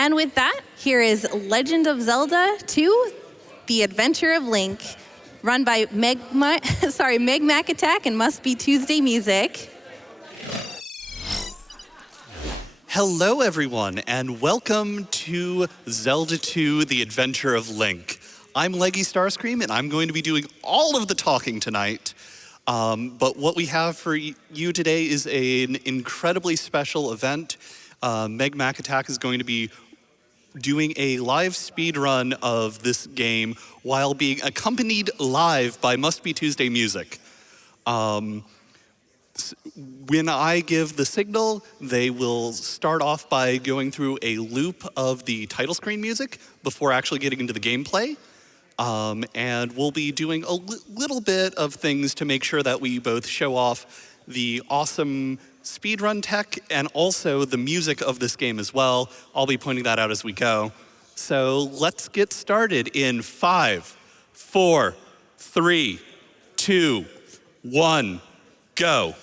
And with that, here is Legend of Zelda II, The Adventure of Link, run by megmacattack and mustbetuesdaymusic. Hello, everyone, and welcome to Zelda II, The Adventure of Link. I'm Leggystarscream, and I'm going to be doing all of the talking tonight. But what we have for you today is an incredibly special event. megmacattack is going to be doing a live speed run of this game while being accompanied live by mustbetuesdaymusic. When I give the signal, they will start off by going through a loop of the title screen music before actually getting into the gameplay. And we'll be doing a little bit of things to make sure that we both show off the awesome speedrun tech and also the music of this game as well. I'll be pointing that out as we go. So let's get started in 5, 4, 3, 2, 1, go.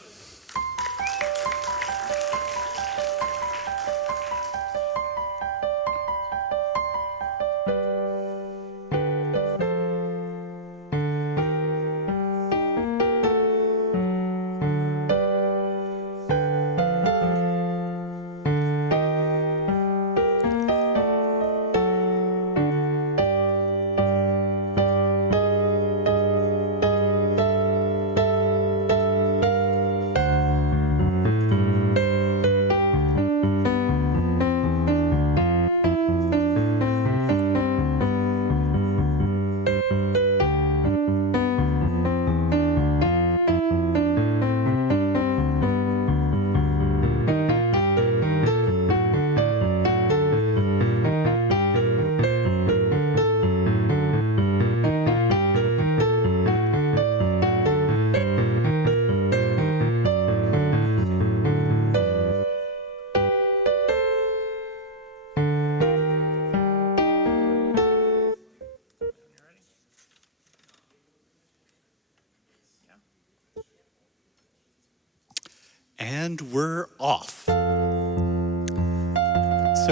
And we're off. So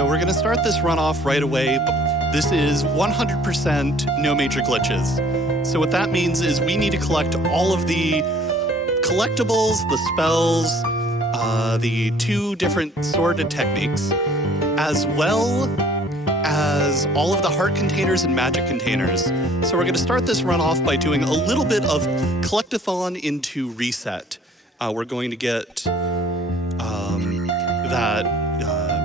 we're gonna start this run off right away. This is 100% no major glitches. So what that means is we need to collect all of the collectibles, the spells, the 2 different sorted techniques, as well as all of the heart containers and magic containers. So we're gonna start this run off by doing a little bit of collectathon into reset. We're going to get that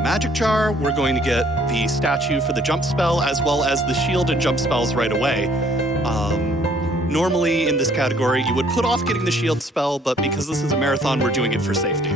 magic jar. We're going to get the statue for the jump spell, as well as the shield and jump spells right away. Normally in this category, you would put off getting the shield spell, but because this is a marathon, we're doing it for safety.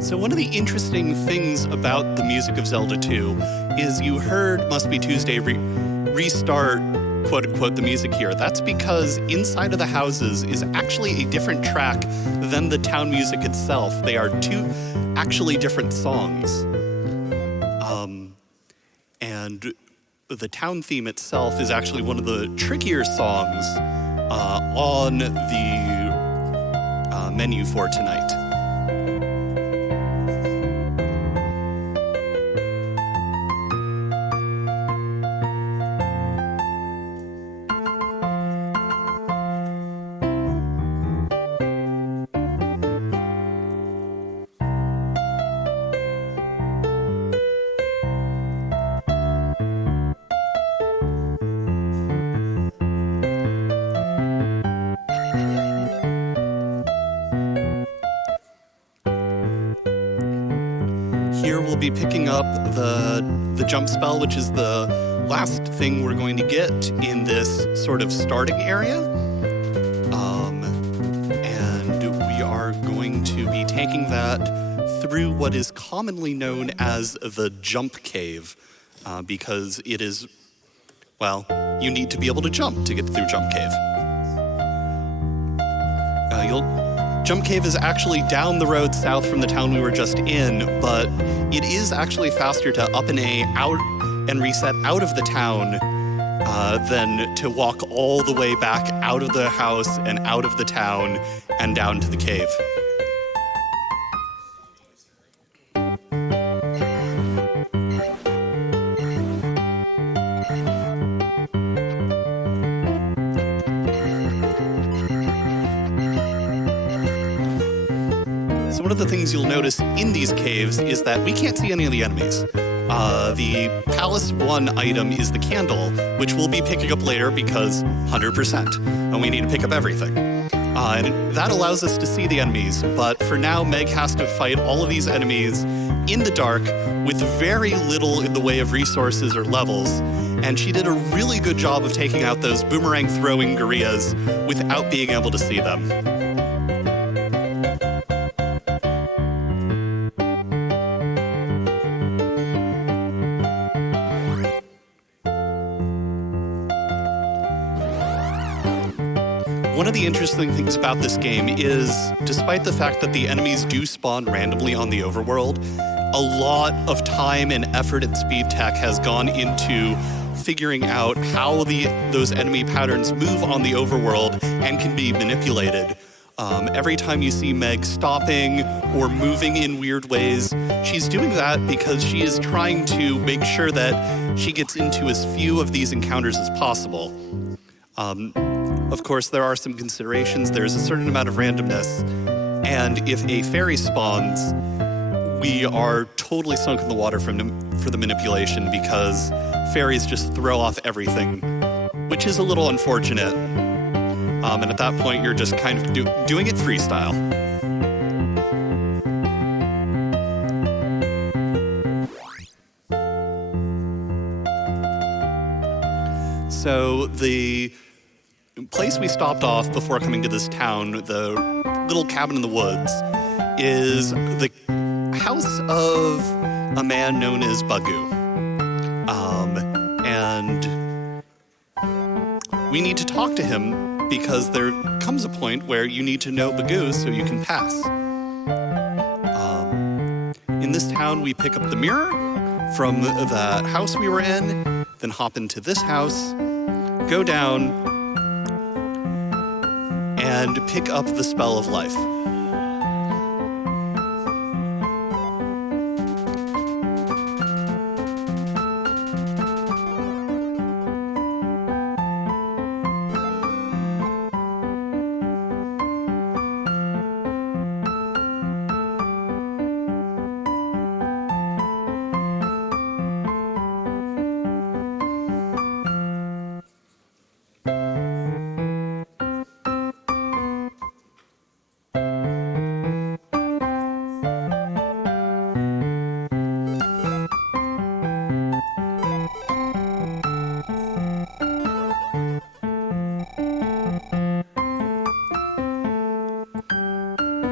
So one of the interesting things about the music of Zelda II is you heard Must Be Tuesday restart, quote unquote, the music here. That's because Inside of the Houses is actually a different track than the town music itself. They are 2 actually different songs. And the town theme itself is actually one of the trickier songs on the menu for tonight. we'll be picking up the jump spell, which is the last thing we're going to get in this sort of starting area. And we are going to be taking that through what is commonly known as the jump cave, because it is, well, you need to be able to jump to get through jump cave. Jump cave is actually down the road south from the town we were just in, but it is actually faster to up and A out and reset out of the town than to walk all the way back out of the house and out of the town and down to the cave. So one of the things you'll notice in these caves is that we can't see any of the enemies. The Palace 1 item is the candle, which we'll be picking up later because 100%, and we need to pick up everything. And that allows us to see the enemies, but for now, Meg has to fight all of these enemies in the dark with very little in the way of resources or levels, and she did a really good job of taking out those boomerang-throwing gorillas without being able to see them. One of the interesting things about this game is, despite the fact that the enemies do spawn randomly on the overworld, a lot of time and effort and speed tech has gone into figuring out how those enemy patterns move on the overworld and can be manipulated. Every time you see Meg stopping or moving in weird ways, she's doing that because she is trying to make sure that she gets into as few of these encounters as possible. Of course, there are some considerations. There's a certain amount of randomness, and if a fairy spawns, we are totally sunk in the water for the manipulation because fairies just throw off everything, which is a little unfortunate. And at that point, you're just kind of doing it freestyle. So the place we stopped off before coming to this town, the little cabin in the woods, is the house of a man known as Bagoo. And we need to talk to him because there comes a point where you need to know Bagoo so you can pass. In this town, we pick up the mirror from the house we were in, then hop into this house, go down, and pick up the Spell of Life.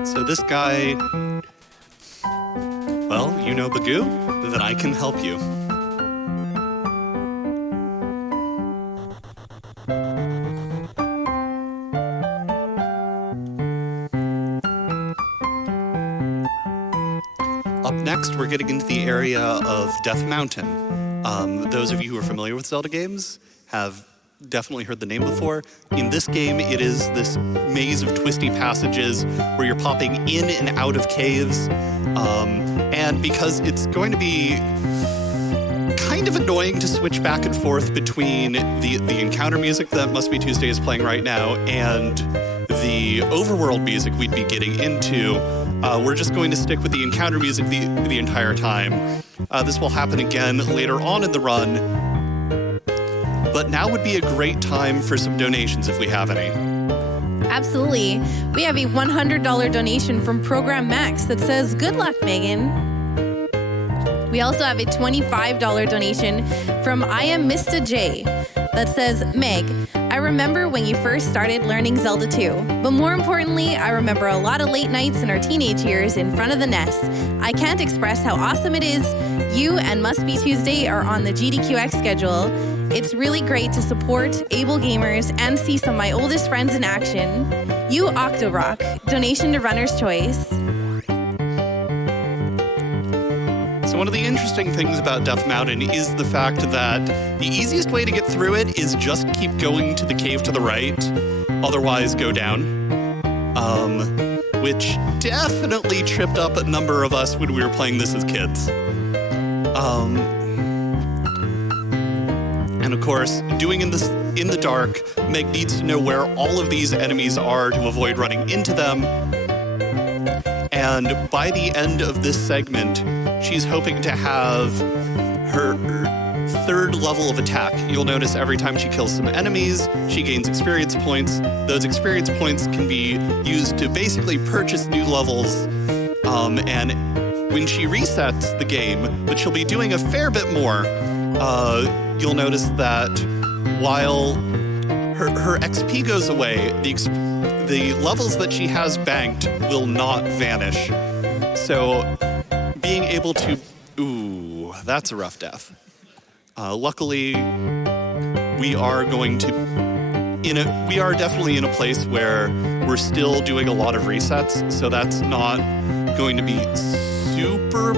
So this guy, well, you know Bagoo, then I can help you. Up next, we're getting into the area of Death Mountain. Those of you who are familiar with Zelda games have definitely heard the name before. In this game, it is this maze of twisty passages where you're popping in and out of caves. And because it's going to be kind of annoying to switch back and forth between the encounter music that Must Be Tuesday is playing right now and the overworld music we'd be getting into, we're just going to stick with the encounter music the entire time. This will happen again later on in the run. But now would be a great time for some donations if we have any. Absolutely. We have a $100 donation from Program Max that says, "Good luck, Megan." We also have a $25 donation from I am Mr. J that says, Meg, I remember when you first started learning Zelda 2, but more importantly, I remember a lot of late nights in our teenage years in front of the NES. I can't express how awesome it is. You and Must Be Tuesday are on the GDQx schedule. It's really great to support able gamers and see some of my oldest friends in action. You Octorock, donation to Runner's Choice. So one of the interesting things about Death Mountain is the fact that the easiest way to get through it is just keep going to the cave to the right, otherwise go down, which definitely tripped up a number of us when we were playing this as kids. And of course, doing in the dark, Meg needs to know where all of these enemies are to avoid running into them. And by the end of this segment, she's hoping to have her third level of attack. You'll notice every time she kills some enemies, she gains experience points. Those experience points can be used to basically purchase new levels. And when she resets the game, which she'll be doing a fair bit more, you'll notice that while her XP goes away, the levels that she has banked will not vanish. So being able to... Ooh, that's a rough death. Luckily, we are definitely in a place where we're still doing a lot of resets, so that's not going to be super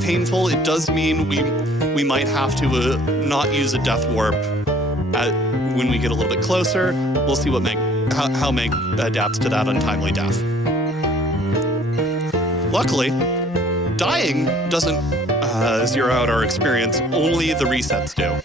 painful. It does mean we might have to not use a death warp when we get a little bit closer. We'll see how Meg adapts to that untimely death. Luckily, dying doesn't zero out our experience, only the resets do.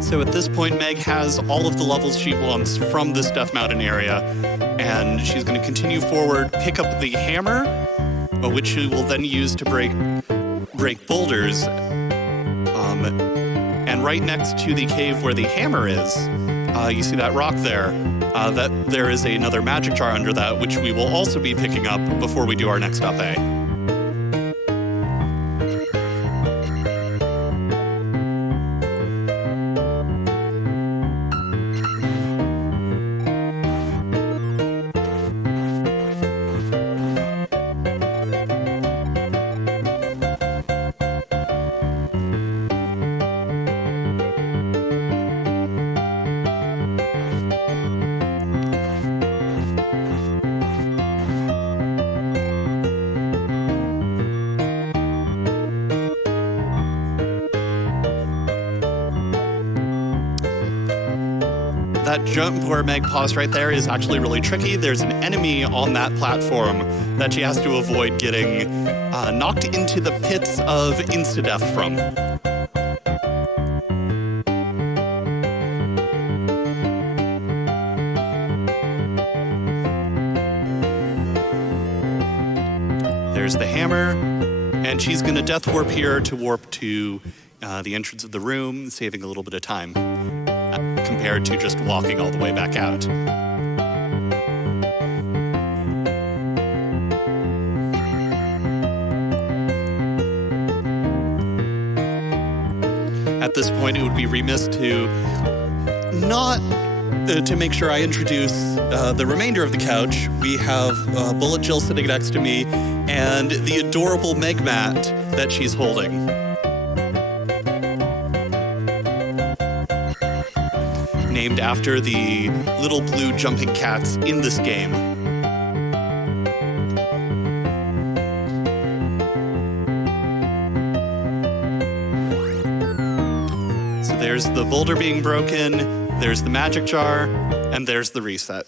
So at this point, Meg has all of the levels she wants from this Death Mountain area, and she's going to continue forward, pick up the hammer, which she will then use to break boulders. And right next to the cave where the hammer is, you see that rock there. That there is another magic jar under that, which we will also be picking up before we do our next up A. That jump where Meg paused right there is actually really tricky. There's an enemy on that platform that she has to avoid getting knocked into the pits of insta-death from. There's the hammer, and she's going to death warp here to warp to the entrance of the room, saving a little bit of time compared to just walking all the way back out. At this point, it would be remiss to not to make sure I introduce the remainder of the couch. We have Bullet Jill sitting next to me and the adorable Megmat that she's holding. Named after the little blue jumping cats in this game. So there's the boulder being broken, there's the magic jar, and there's the reset.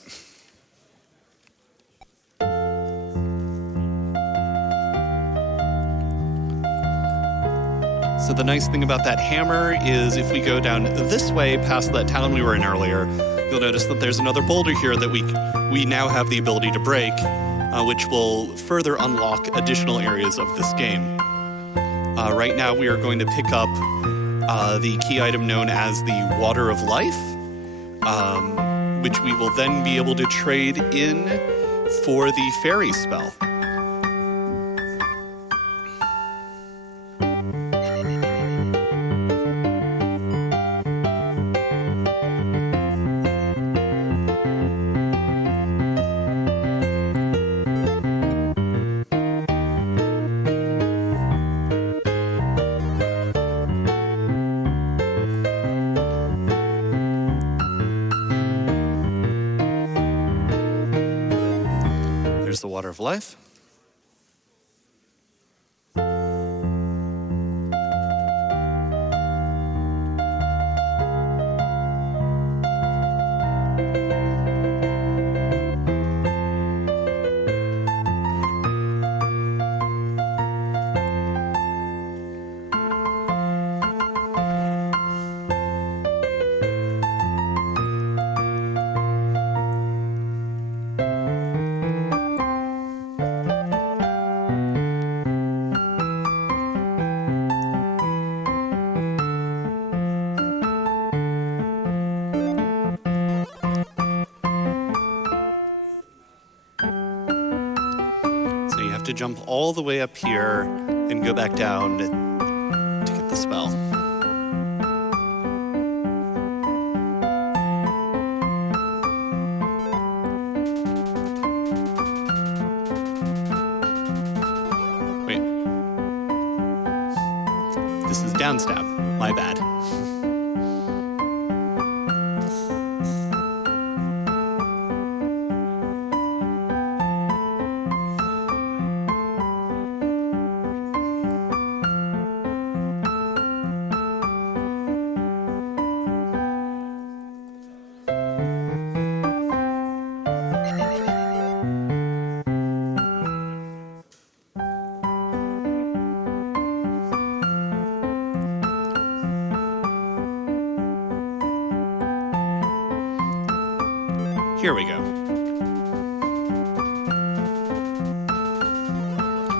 So the nice thing about that hammer is if we go down this way past that town we were in earlier, You'll notice that there's another boulder here that we now have the ability to break, which will further unlock additional areas of this game. Right now we are going to pick up the key item known as the Water of Life, which we will then be able to trade in for the fairy spell. There's the Water of Life. To jump all the way up here and go back down to get the spell. Wait. This is down stab. My bad. Here we go.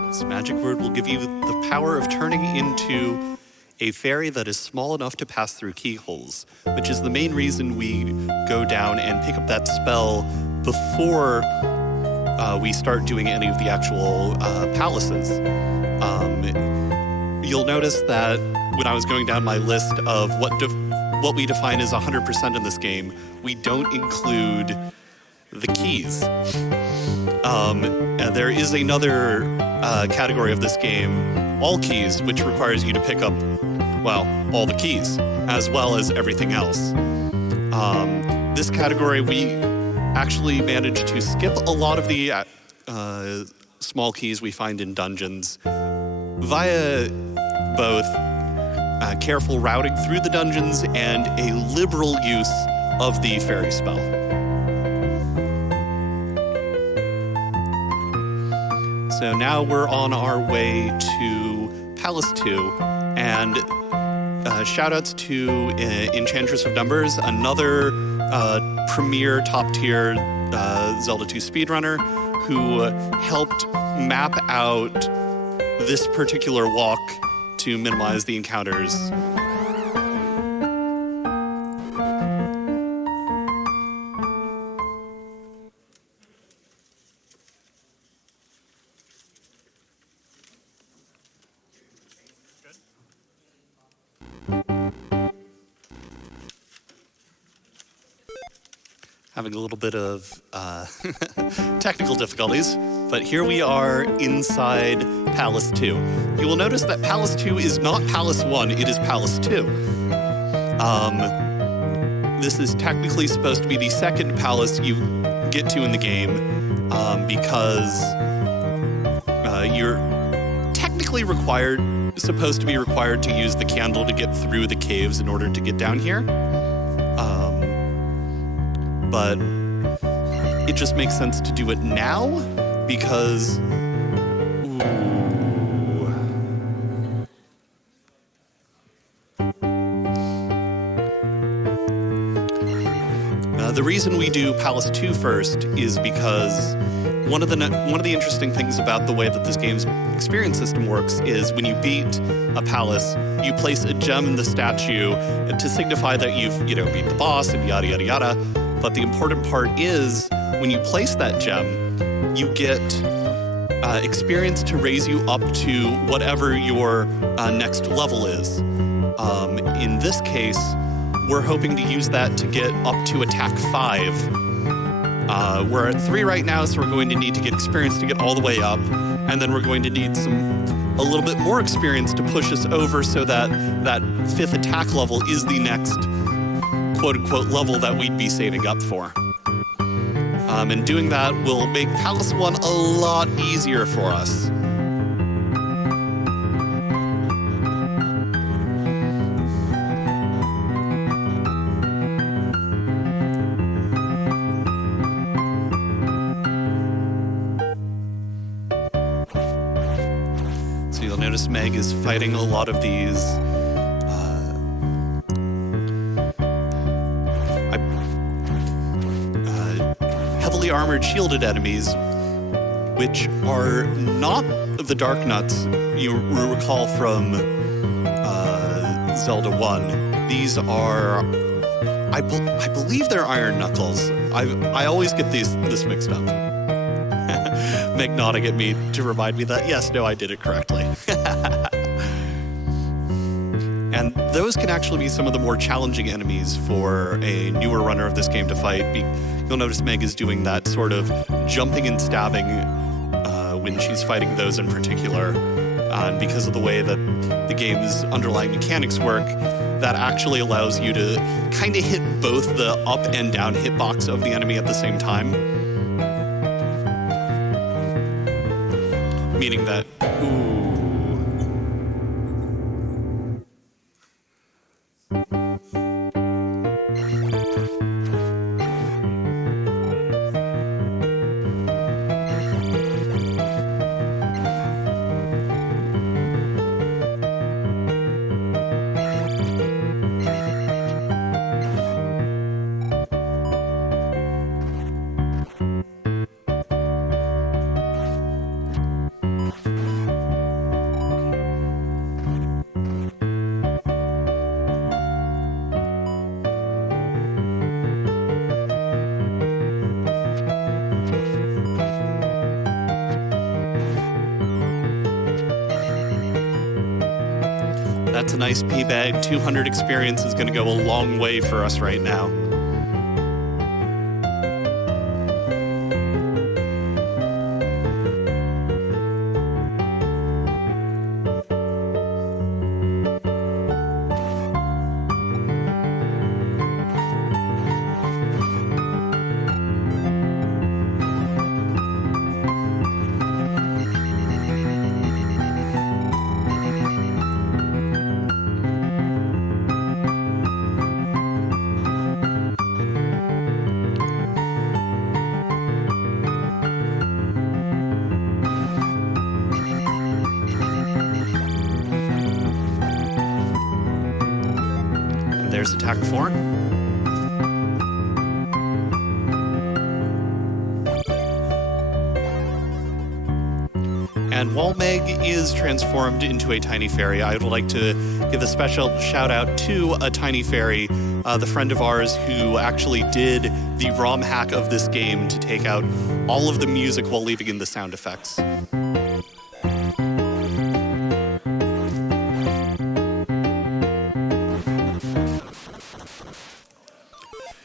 This magic word will give you the power of turning into a fairy that is small enough to pass through keyholes, which is the main reason we go down and pick up that spell before we start doing any of the actual palaces. You'll notice that when I was going down my list of what we define as 100% in this game, we don't include the keys. And there is another category of this game, all keys, which requires you to pick up, well, all the keys, as well as everything else. This category, we actually managed to skip a lot of the small keys we find in dungeons via both careful routing through the dungeons and a liberal use of the fairy spell. So now we're on our way to Palace 2, and shoutouts to Enchantress of Numbers, another premier top-tier Zelda 2 speedrunner who helped map out this particular walk to minimize the encounters. Having a little bit of technical difficulties, but here we are inside Palace 2. You will notice that Palace 2 is not Palace 1, it is Palace 2. This is technically supposed to be the second palace you get to in the game, because you're technically supposed to be required to use the candle to get through the caves in order to get down here. But it just makes sense to do it now because The reason we do Palace 2 first is because one of the interesting things about the way that this game's experience system works is when you beat a palace, you place a gem in the statue to signify that you've beat the boss and yada yada yada. But the important part is when you place that gem, you get experience to raise you up to whatever your next level is. In this case, we're hoping to use that to get up to attack 5. We're at 3 right now, so we're going to need to get experience to get all the way up, and then we're going to need a little bit more experience to push us over so that that 5th attack level is the next quote-unquote level that we'd be saving up for. And doing that will make Palace 1 a lot easier for us. So you'll notice Meg is fighting a lot of these heavily armored shielded enemies, which are not the Dark Nuts you recall from Zelda 1. These are, I believe they're Iron Knuckles. I always get this mixed up. Meg nodding at me to remind me that, yes, no, I did it correctly. And those can actually be some of the more challenging enemies for a newer runner of this game to fight. You'll notice Meg is doing that sort of jumping and stabbing when she's fighting those in particular. And because of the way that the game's underlying mechanics work, that actually allows you to kind of hit both the up and down hitbox of the enemy at the same time. Meaning that, that's a nice P-bag. 200 experience is going to go a long way for us right now. There's attack 4. And while Meg is transformed into a tiny fairy, I would like to give a special shout out to a tiny fairy, the friend of ours who actually did the ROM hack of this game to take out all of the music while leaving in the sound effects.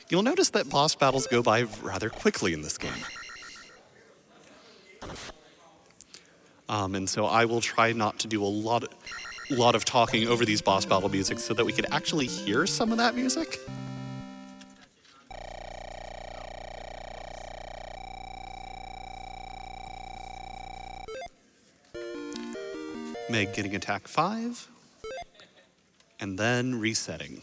You'll notice that boss battles go by rather quickly in this game. And so I will try not to do a lot of talking over these boss battle music so that we can actually hear some of that music. Meg getting attack 5, and then resetting.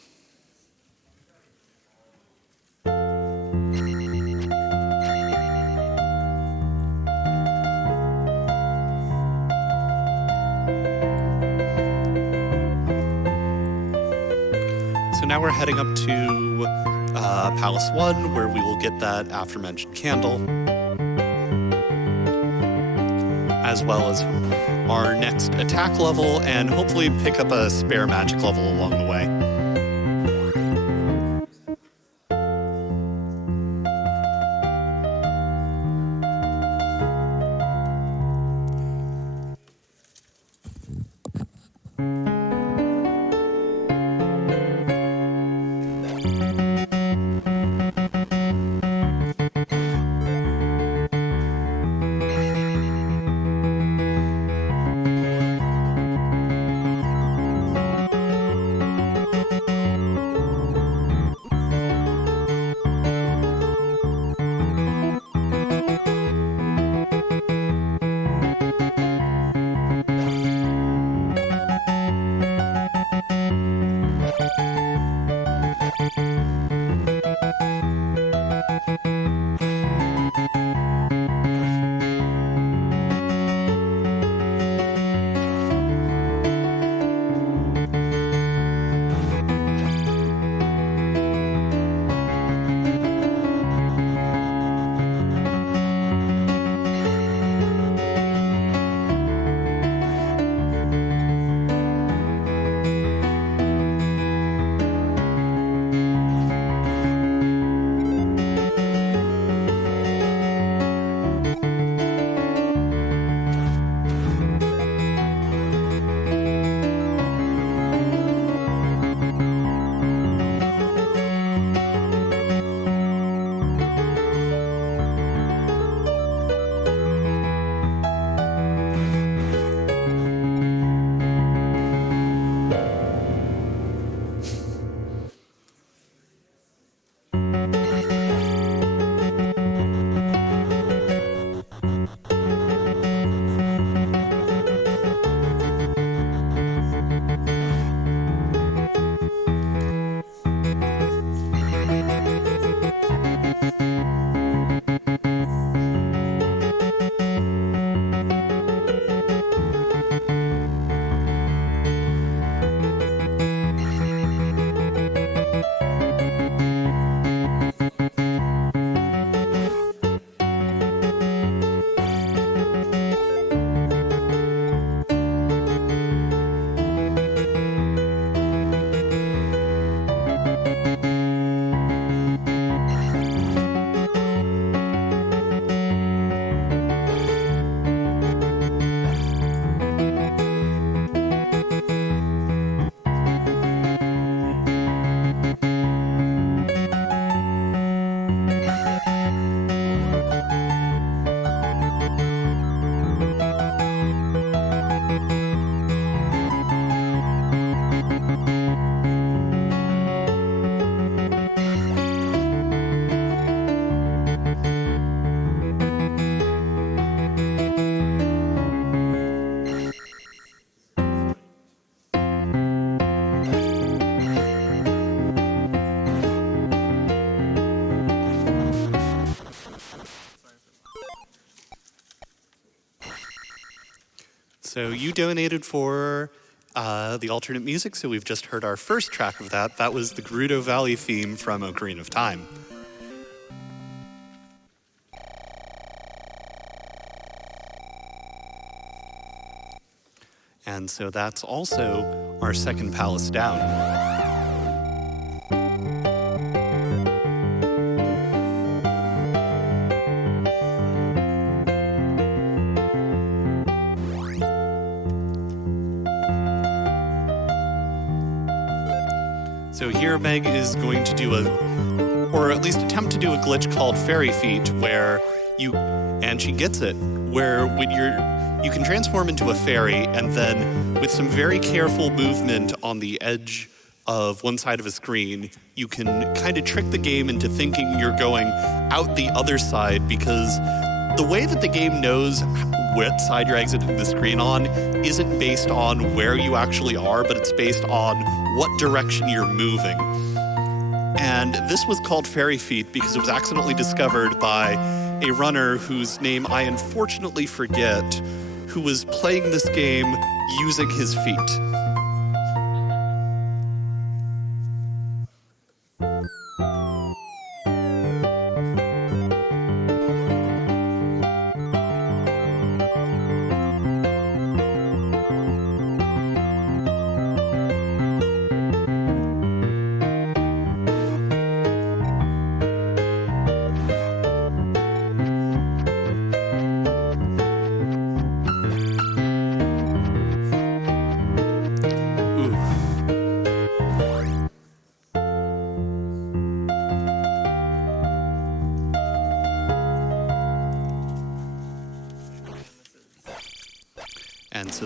so now we're heading up to Palace 1, where we will get that aforementioned candle, as well as our next attack level, and hopefully pick up a spare magic level along the way. So you donated for the alternate music, so we've just heard our first track of that. That was the Gerudo Valley theme from Ocarina of Time. And so that's also our second palace down. So here Meg is going to do or at least attempt to do a glitch called Fairy Feet, where and she gets it, where when you can transform into a fairy, and then with some very careful movement on the edge of one side of a screen, you can kind of trick the game into thinking you're going out the other side, because the way that the game knows what side you're exiting the screen on isn't based on where you actually are, but it's based on what direction you're moving. And this was called Fairy Feet because it was accidentally discovered by a runner whose name I unfortunately forget, who was playing this game using his feet.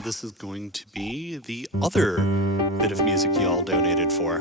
this is going to be the other bit of music you all donated for.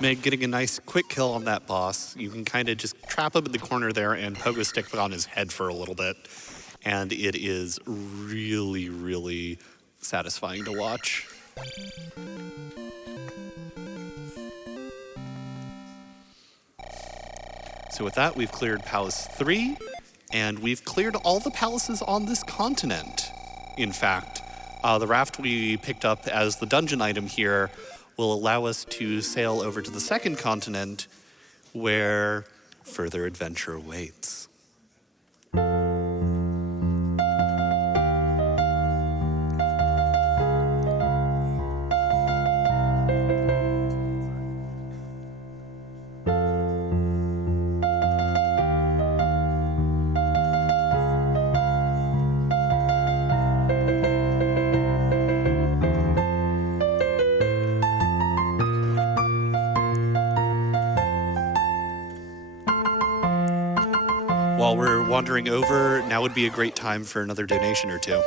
Meg getting a nice quick kill on that boss. You can kind of just trap him in the corner there and pogo stick on his head for a little bit. And it is really, really satisfying to watch. So with that, we've cleared Palace 3, and we've cleared all the palaces on this continent. In fact, the raft we picked up as the dungeon item here will allow us to sail over to the second continent, where further adventure awaits. while we're wandering over, now would be a great time for another donation or two.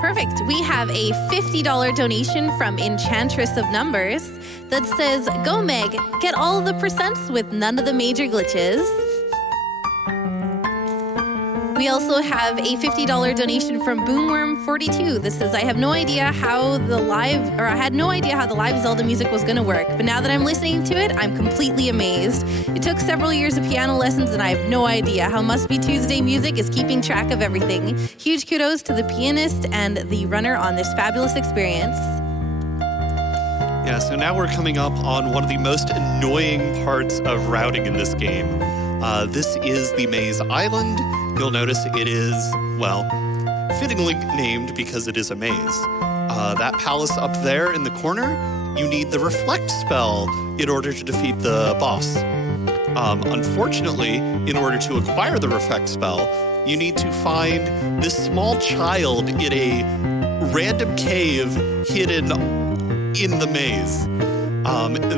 Perfect. We have a $50 donation from Enchantress of Numbers that says, "Go Meg, get all the percents with none of the major glitches." We also have a $50 donation from Boomworm42 that says, I had no idea how the live Zelda music was going to work, but now that I'm listening to it, I'm completely amazed. It took several years of piano lessons, and I have no idea how Must Be Tuesday Music is keeping track of everything. Huge kudos to the pianist and the runner on this fabulous experience. Yeah, so now we're coming up on one of the most annoying parts of routing in this game. This is the Maze Island. You'll notice it is, well, fittingly named because it is a maze. That palace up there in the corner, you need the Reflect spell in order to defeat the boss. Unfortunately, in order to acquire the Reflect spell, you need to find this small child in a random cave hidden in the maze.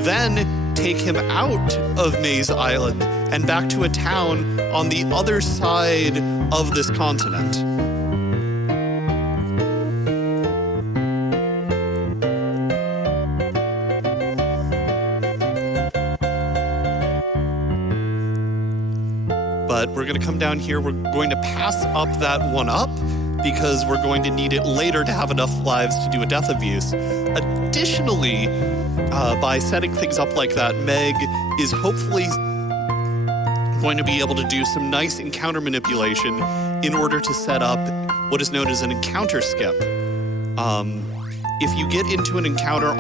Then take him out of Maze Island and back to a town on the other side of this continent. But we're going to come down here. We're going to pass up that one up because we're going to need it later to have enough lives to do a death abuse. Additionally, by setting things up like that, Meg is hopefully going to be able to do some nice encounter manipulation in order to set up what is known as an encounter skip. If you get into an encounter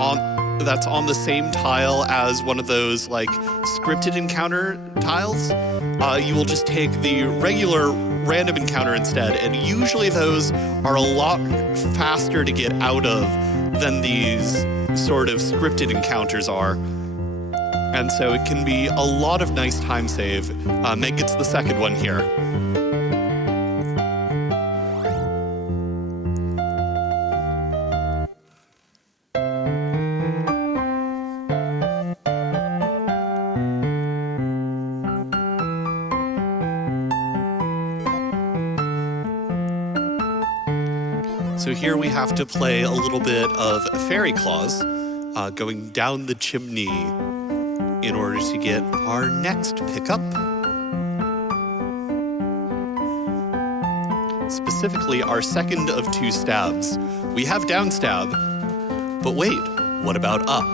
that's on the same tile as one of those like scripted encounter tiles, you will just take the regular random encounter instead, and usually those are a lot faster to get out of than these sort of scripted encounters are. And so it can be a lot of nice time save. Meg gets the second one here. So here we have to play a little bit of Fairy Claus, going down the chimney in order to get our next pickup. Specifically, our second of two stabs. We have down stab, but wait, what about up?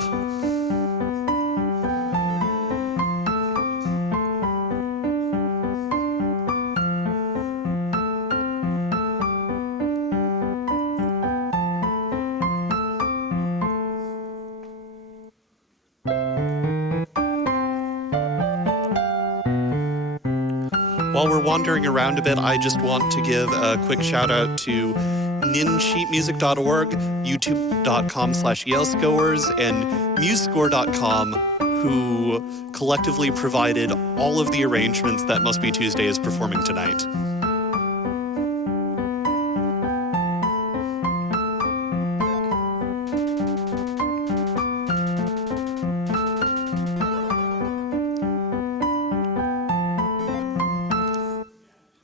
While we're wandering around a bit, I just want to give a quick shout out to ninsheetmusic.org, youtube.com/yalesgoers, and musescore.com, who collectively provided all of the arrangements that Must Be Tuesday is performing tonight.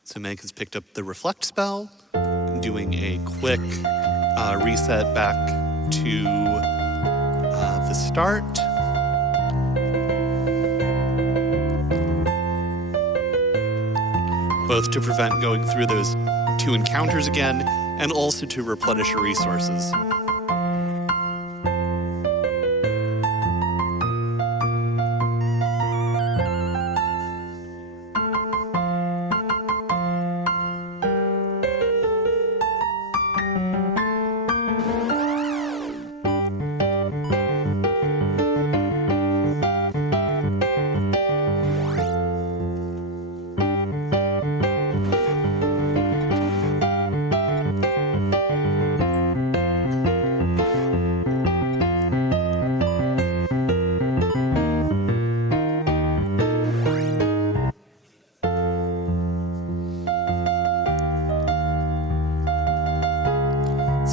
So Meg has picked up the Reflect spell, doing a quick reset back to the start. Both to prevent going through those two encounters again, and also to replenish your resources.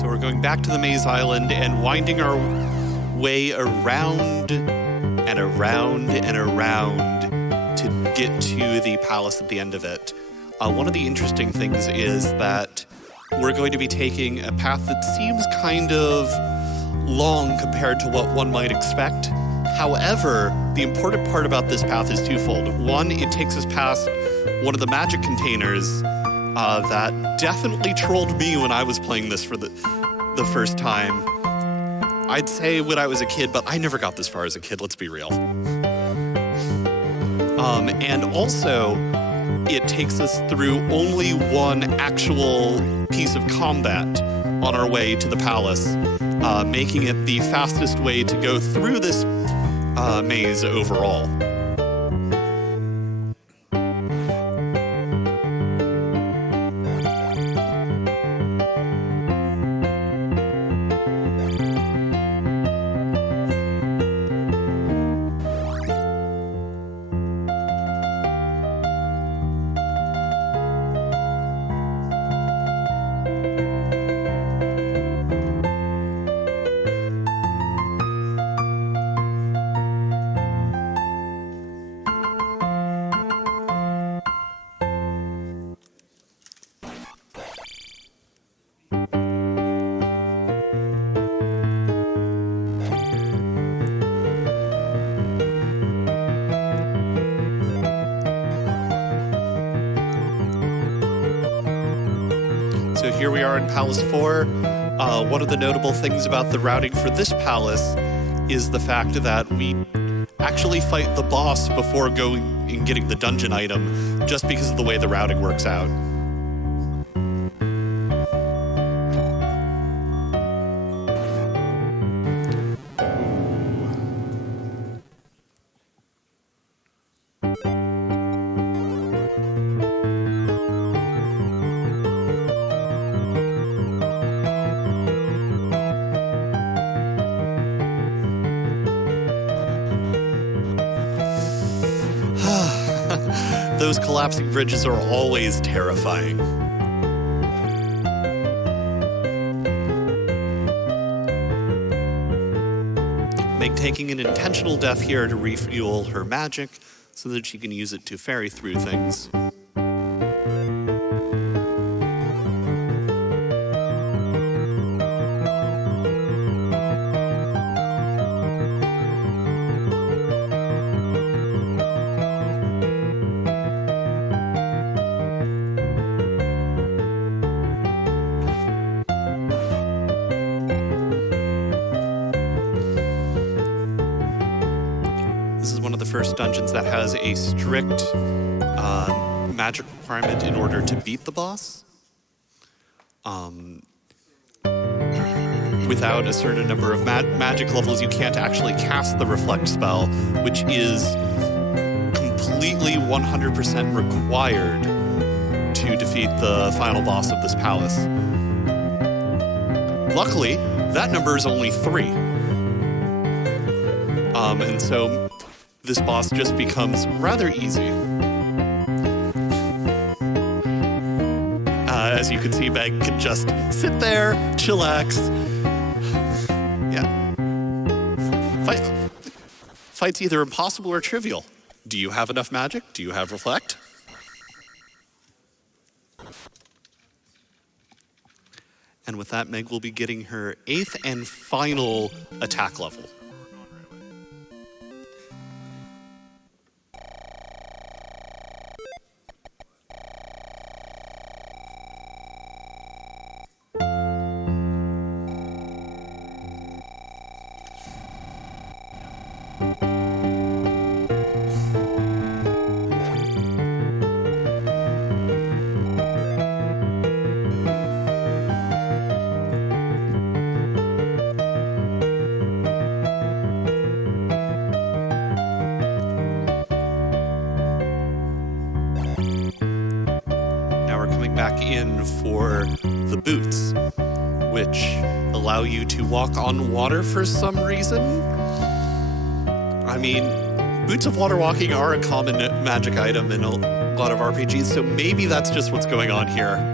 So we're going back to the Maze Island and winding our way around and around and around to get to the palace at the end of it. One of the interesting things is that we're going to be taking a path that seems kind of long compared to what one might expect. However, the important part about this path is twofold. One, it takes us past one of the magic containers that definitely trolled me when I was playing this for the first time. I'd say when I was a kid, but I never got this far as a kid, let's be real. And also, it takes us through only one actual piece of combat on our way to the palace, making it the fastest way to go through this maze overall. So here we are in Palace 4. One of the notable things about the routing for this palace is the fact that we actually fight the boss before going and getting the dungeon item, just because of the way the routing works out. Those collapsing bridges are always terrifying. Meg taking an intentional death here to refuel her magic so that she can use it to ferry through things. First dungeons that has a strict magic requirement in order to beat the boss. Without a certain number of magic levels, you can't actually cast the reflect spell, which is completely 100% required to defeat the final boss of this palace. Luckily, that number is only 3. And so this boss just becomes rather easy. As you can see, Meg can just sit there, chillax. Yeah. Fight's either impossible or trivial. Do you have enough magic? Do you have reflect? And with that, Meg will be getting her 8th and final attack level. Back in for the boots, which allow you to walk on water for some reason. I mean, boots of water walking are a common magic item in a lot of RPGs, so maybe that's just what's going on here.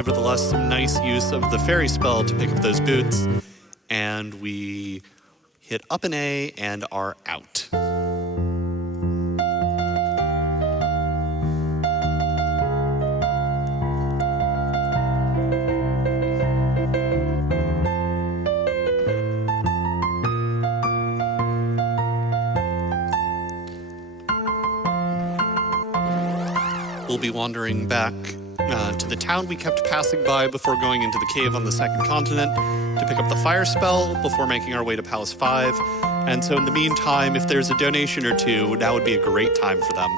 nevertheless some nice use of the fairy spell to pick up those boots. And we hit up an A and are out. We'll be wandering back to the town we kept passing by before going into the cave on the second continent to pick up the fire spell before making our way to Palace 5. And so in the meantime, if there's a donation or two, now would be a great time for them.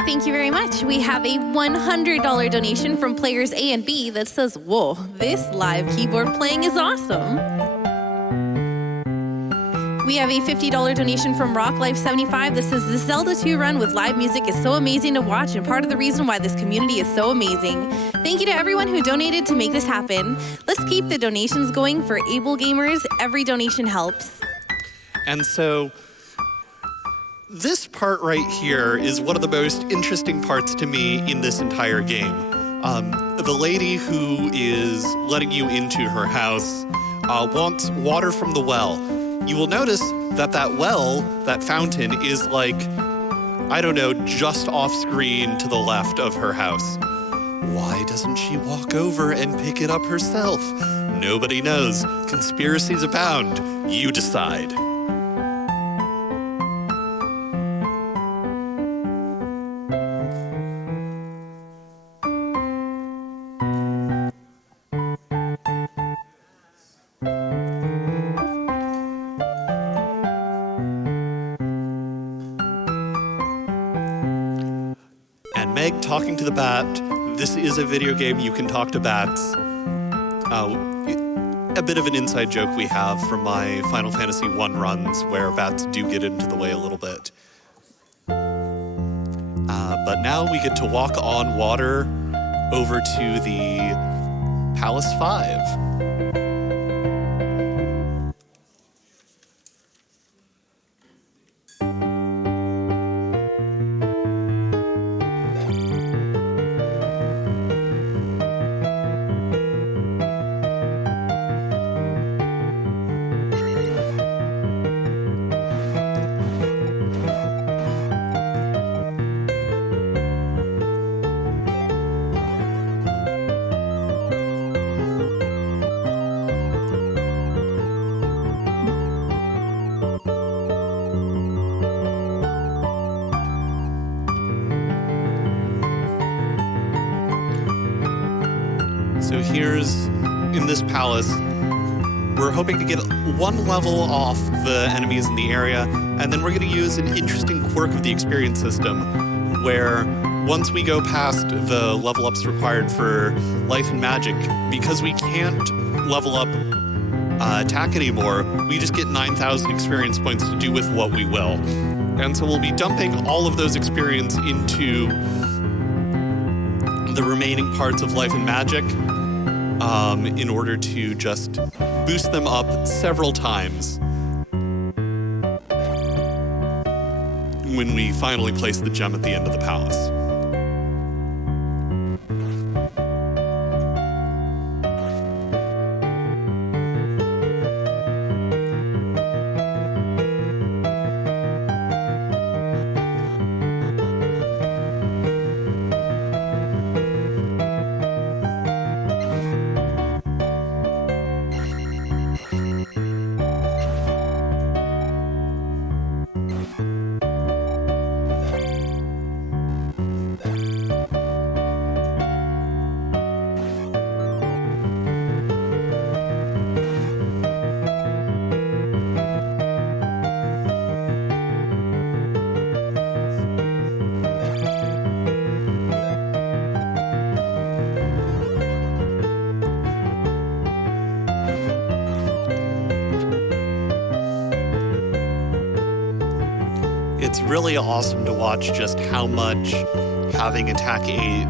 Thank you very much. We have a $100 donation from players A and B that says, whoa, this live keyboard playing is awesome. We have a $50 donation from RockLife75 that says, the Zelda 2 run with live music is so amazing to watch and part of the reason why this community is so amazing. Thank you to everyone who donated to make this happen. Let's keep the donations going for able gamers. Every donation helps. And so this part right here is one of the most interesting parts to me in this entire game. The lady who is letting you into her house wants water from the well. You will notice that that well, that fountain, is like, I don't know, just off screen to the left of her house. Why doesn't she walk over and pick it up herself? Nobody knows. Conspiracies abound. You decide. Meg talking to the bat. This is a video game. You can talk to bats. A bit of an inside joke we have from my Final Fantasy I runs where bats do get into the way a little bit. But now we get to walk on water over to the Palace 5. So here's, in this palace, we're hoping to get one level off the enemies in the area, and then we're going to use an interesting quirk of the experience system, where once we go past the level ups required for life and magic, because we can't level up attack anymore, we just get 9,000 experience points to do with what we will. And so we'll be dumping all of those experience into the remaining parts of life and magic in order to just boost them up several times when we finally place the gem at the end of the palace. It's really awesome to watch just how much having attack 8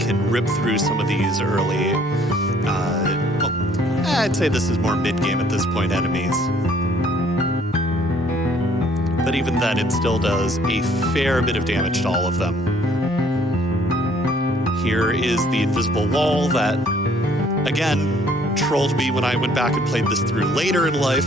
can rip through some of these early, I'd say this is more mid-game at this point, enemies. But even then, it still does a fair bit of damage to all of them. Here is the invisible wall that, again, trolled me when I went back and played this through later in life.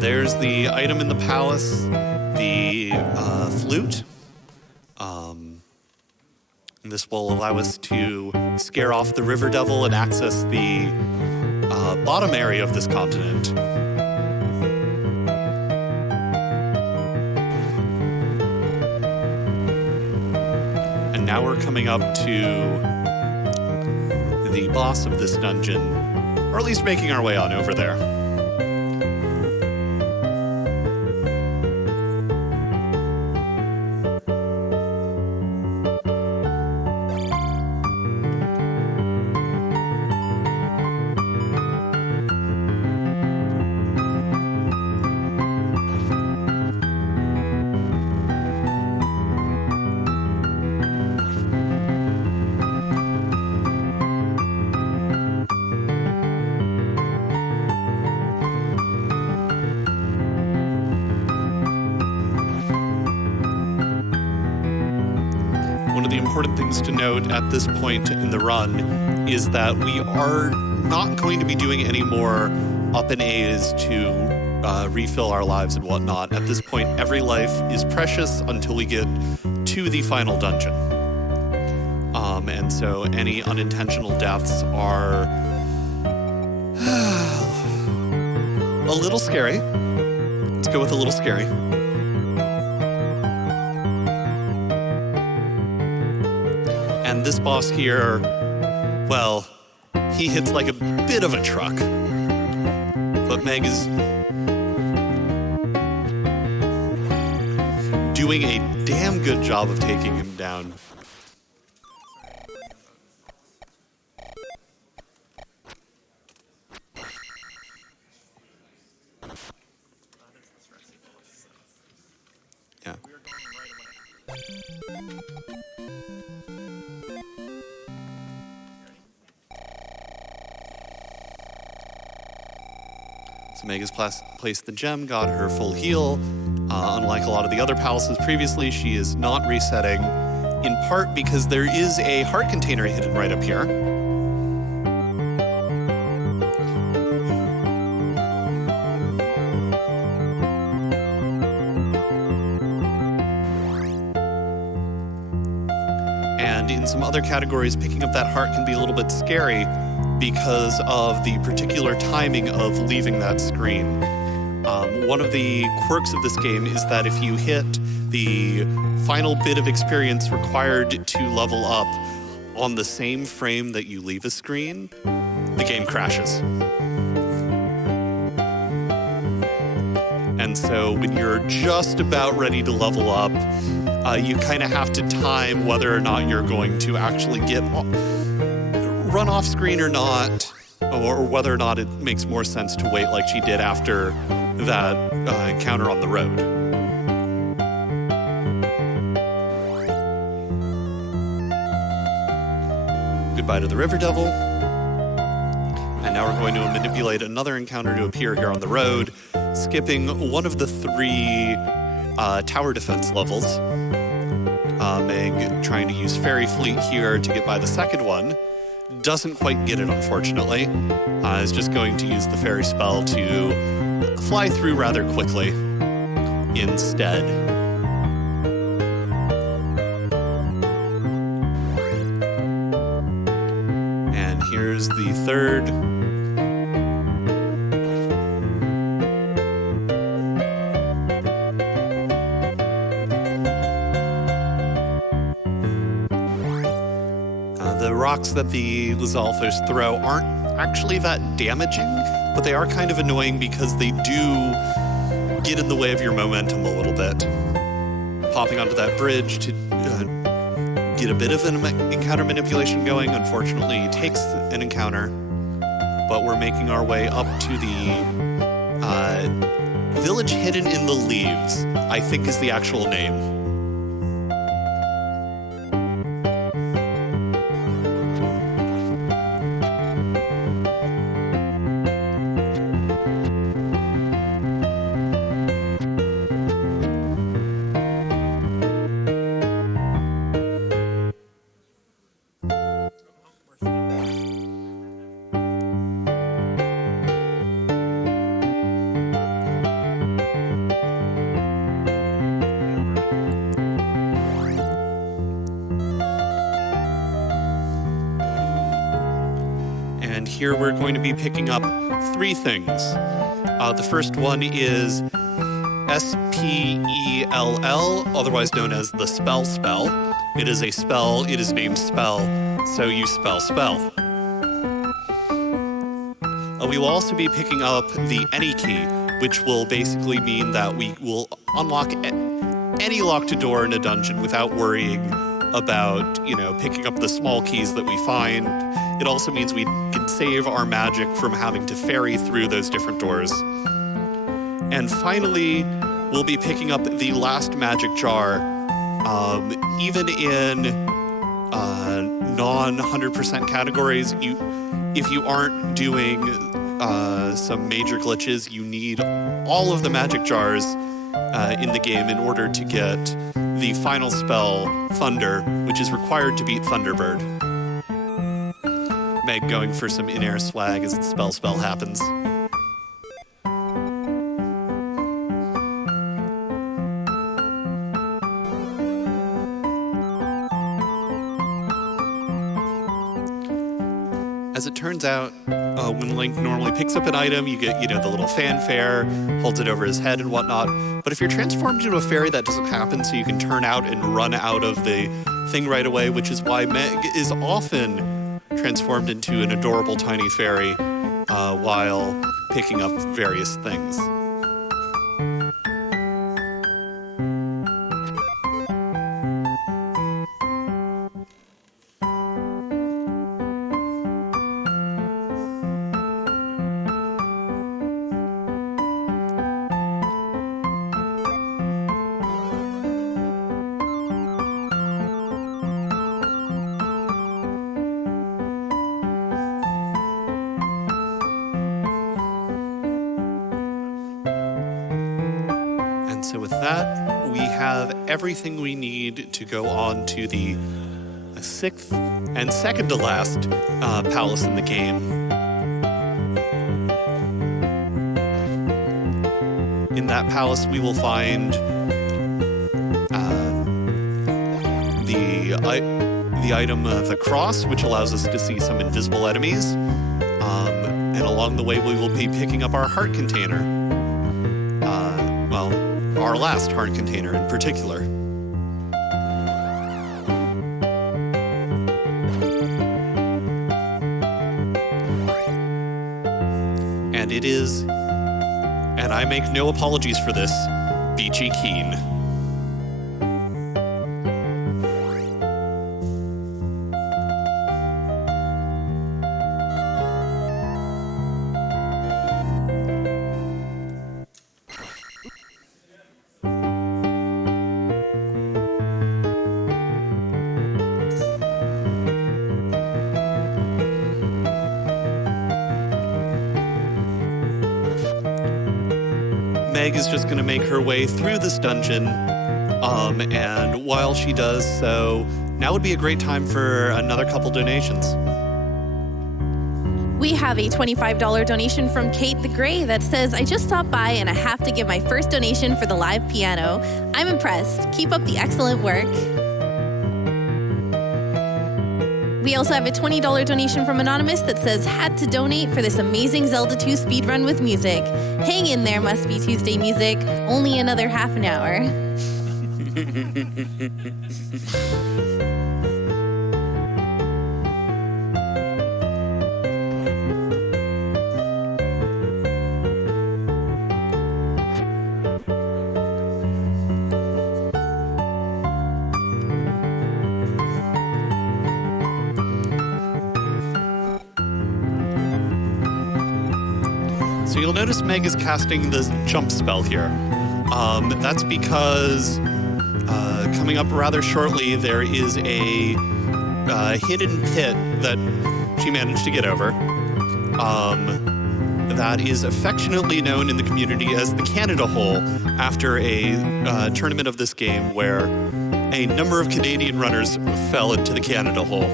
There's the item in the palace, the flute. And this will allow us to scare off the river devil and access the bottom area of this continent. And now we're coming up to the boss of this dungeon, or at least making our way on over there. One of the important things to note at this point in the run is that we are not going to be doing any more up and A's to refill our lives and whatnot. At this point, every life is precious until we get to the final dungeon. And so any unintentional deaths are a little scary. Let's go with a little scary. And this boss here, well, he hits like a bit of a truck. But Meg is doing a damn good job of taking him down. Yeah. So Meg has placed the gem, got her full heal. Unlike a lot of the other palaces previously, she is not resetting, in part because there is a heart container hidden right up here. And in some other categories, picking up that heart can be a little bit scary because of the particular timing of leaving that screen. One of the quirks of this game is that if you hit the final bit of experience required to level up on the same frame that you leave a screen, the game crashes. And so when you're just about ready to level up, you kind of have to time whether or not you're going to actually run off screen or not, or whether or not it makes more sense to wait like she did after that encounter on the road. Goodbye to the River Devil. And now we're going to manipulate another encounter to appear here on the road, skipping one of the 3 tower defense levels. Meg trying to use Fairy Fleet here to get by the second one. Doesn't quite get it, unfortunately. Is just going to use the fairy spell to fly through rather quickly instead. And here's the third. The rocks that the Lizalfos throw aren't actually that damaging, but they are kind of annoying because they do get in the way of your momentum a little bit. Popping onto that bridge to get a bit of an encounter manipulation going. Unfortunately, it takes an encounter, but we're making our way up to the village hidden in the leaves, I think is the actual name. And here we're going to be picking up 3 things. The first one is spell, otherwise known as the spell. It is a spell, it is named spell, so you spell. We will also be picking up the any key, which will basically mean that we will unlock any locked door in a dungeon without worrying about, picking up the small keys that we find. It also means we can save our magic from having to ferry through those different doors. And finally, we'll be picking up the last magic jar. Even in non-100% categories, if you aren't doing some major glitches, you need all of the magic jars in the game in order to get the final spell, Thunder, which is required to beat Thunderbird. Meg going for some in-air swag as the spell happens. As it turns out, when Link normally picks up an item, you get, the little fanfare, holds it over his head and whatnot. But if you're transformed into a fairy, that doesn't happen, so you can turn out and run out of the thing right away, which is why Meg is often transformed into an adorable tiny fairy while picking up various things. So with that, we have everything we need to go on to the 6th and second to last palace in the game. In that palace, we will find the item, the cross, which allows us to see some invisible enemies. And along the way, we will be picking up our heart container. Our last heart container in particular. And it is, and I make no apologies for this, Beachy Keen. Meg is just going to make her way through this dungeon, and while she does so, now would be a great time for another couple donations. We have a $25 donation from Kate the Gray that says, I just stopped by and I have to give my first donation for the live piano. I'm impressed. Keep up the excellent work. We also have a $20 donation from Anonymous that says, had to donate for this amazing Zelda 2 speedrun with music. Hang in there, Must Be Tuesday Music. Only another half an hour. So you'll notice Meg is casting the jump spell here. That's because coming up rather shortly, there is a hidden pit that she managed to get over. That is affectionately known in the community as the Canada Hole after a tournament of this game where a number of Canadian runners fell into the Canada Hole.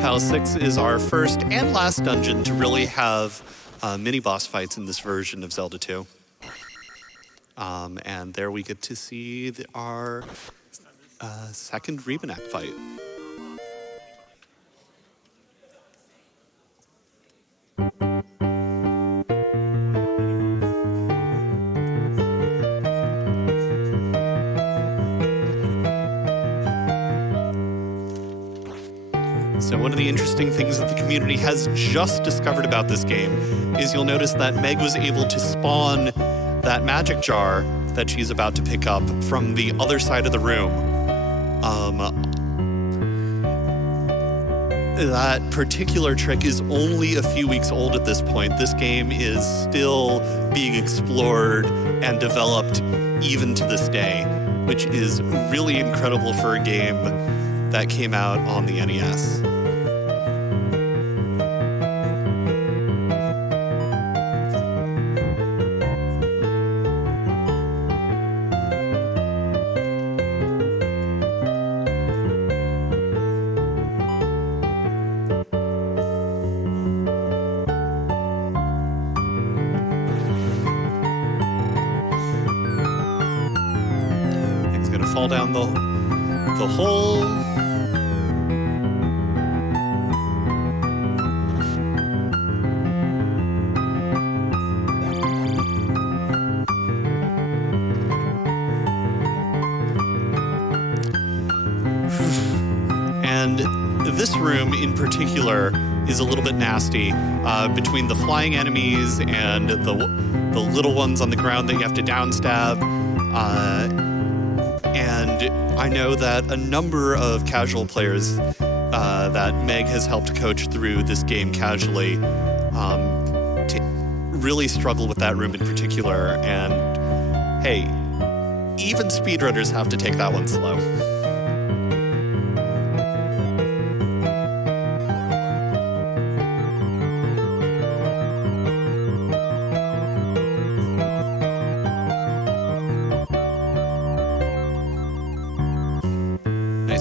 Palace 6 is our first and last dungeon to really have mini-boss fights in this version of Zelda 2. And there we get to see our second Rebenak fight. So one of the interesting things that the community has just discovered about this game is you'll notice that Meg was able to spawn that magic jar that she's about to pick up from the other side of the room. That particular trick is only a few weeks old at this point. This game is still being explored and developed even to this day, which is really incredible for a game that came out on the NES. Fall down the hole. And this room in particular is a little bit nasty. Between the flying enemies and the little ones on the ground that you have to downstab. And I know that a number of casual players that Meg has helped coach through this game casually really struggle with that room in particular. And hey, even speedrunners have to take that one slow.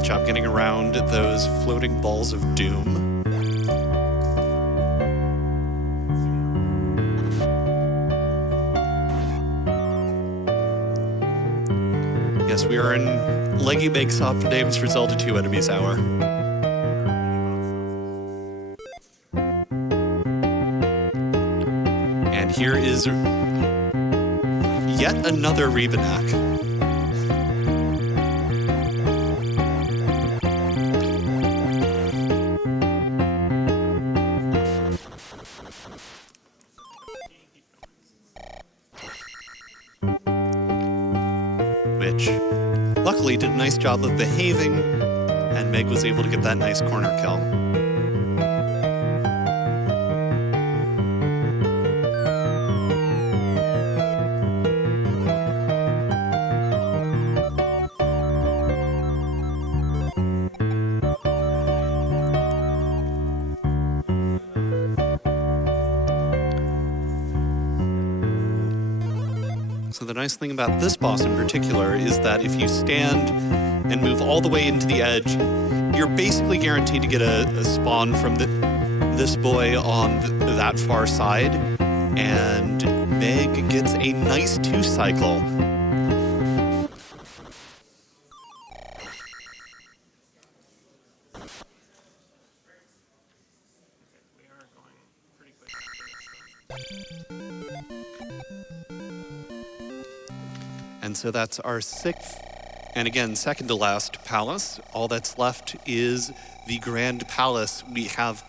Job getting around those floating balls of doom. Yes, we are in Leggy Makes Up Names for Zelda 2 Enemies Hour. And here is yet another Rebenak. Which luckily did a nice job of behaving, and Meg was able to get that nice corner kill. So the nice thing about this boss in particular is that if you stand and move all the way into the edge, you're basically guaranteed to get a spawn from this boy on that far side, and Meg gets a nice 2-cycle. And so that's our 6th, and again, second to last palace. All that's left is the Grand Palace. We have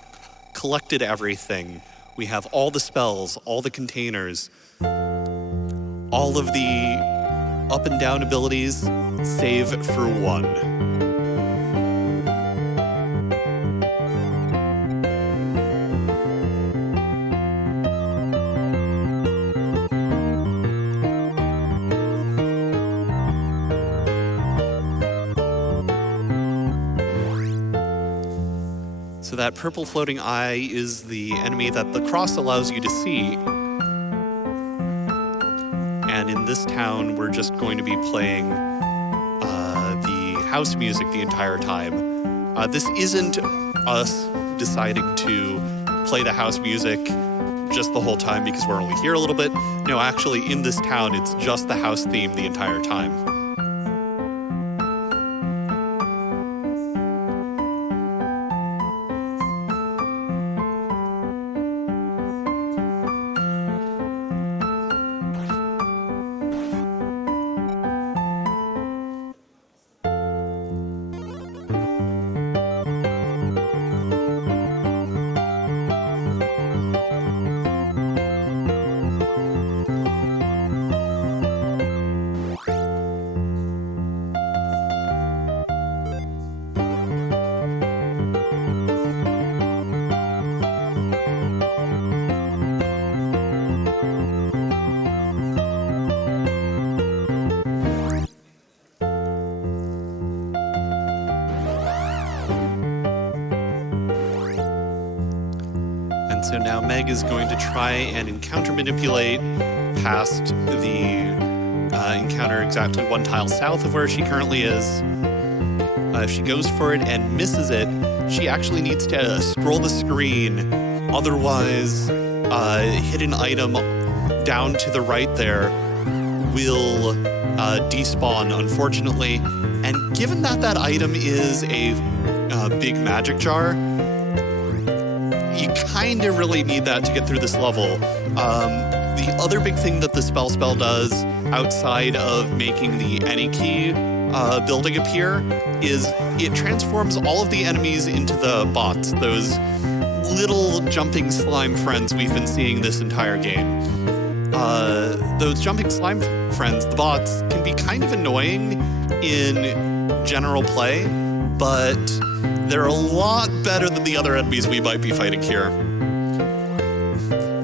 collected everything. We have all the spells, all the containers, all of the up and down abilities, save for 1. So that purple floating eye is the enemy that the cross allows you to see. And in this town, we're just going to be playing the house music the entire time. This isn't us deciding to play the house music just the whole time because we're only here a little bit. No, actually, in this town, it's just the house theme the entire time. So now Meg is going to try and encounter manipulate past the encounter exactly 1 tile south of where she currently is. If she goes for it and misses it, she actually needs to scroll the screen. Otherwise, hidden item down to the right there will despawn, unfortunately. And given that that item is a big magic jar, you kind of really need that to get through this level. The other big thing that the spell does, outside of making the any key building appear, is it transforms all of the enemies into the bots, those little jumping slime friends we've been seeing this entire game. Those jumping slime friends, the bots, can be kind of annoying in general play, but they're a lot better than the other enemies we might be fighting here.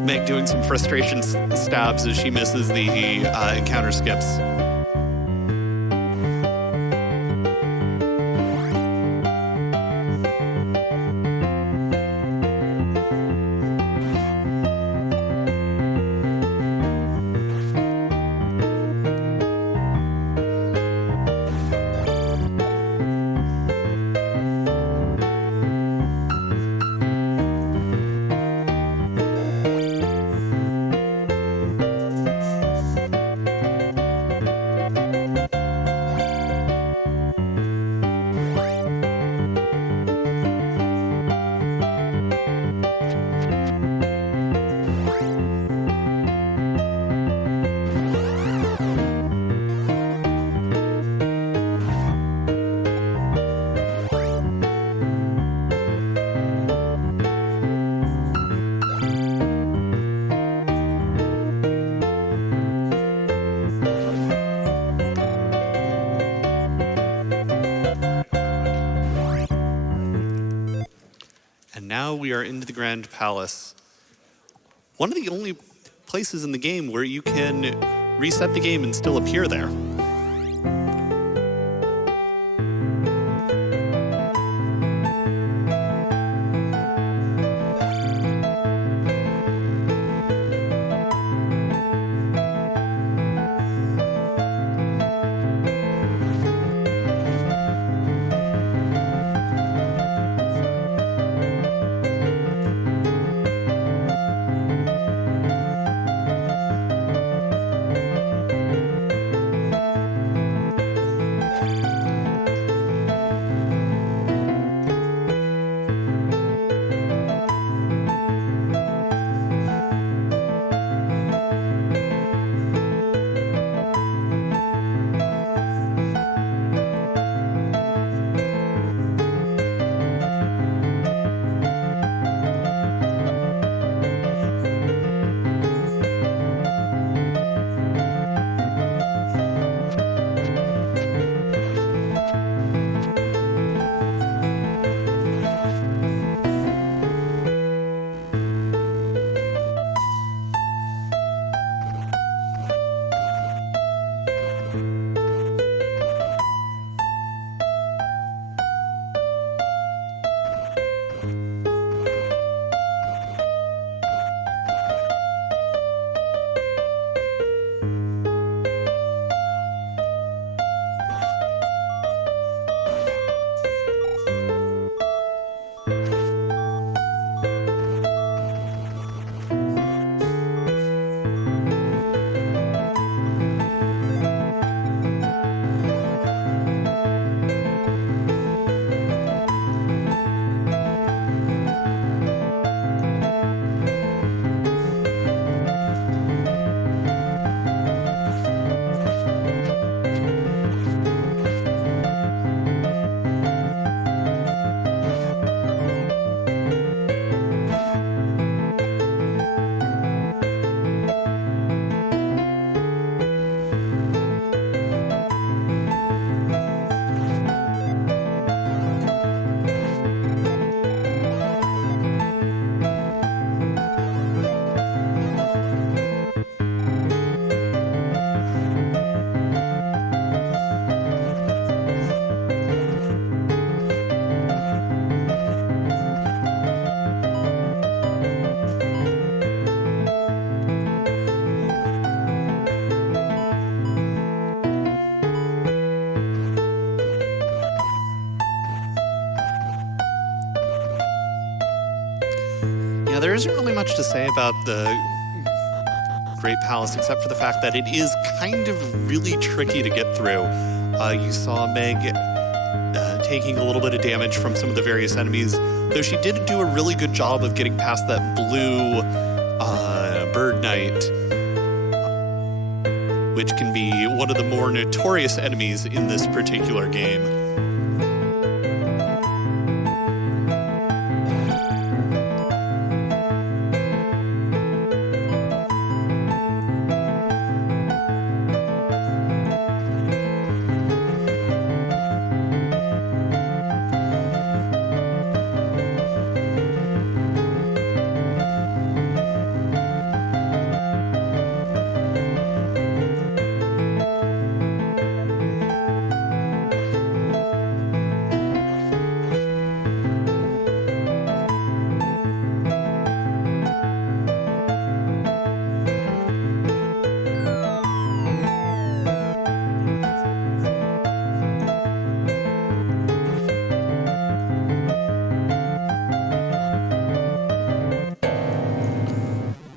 Meg doing some frustration stabs as she misses the encounter skips. Now we are into the Grand Palace. One of the only places in the game where you can reset the game and still appear there. Yeah, there isn't really much to say about the Great Palace except for the fact that it is kind of really tricky to get through. You saw Meg taking a little bit of damage from some of the various enemies, though she did do a really good job of getting past that blue bird knight, which can be one of the more notorious enemies in this particular game.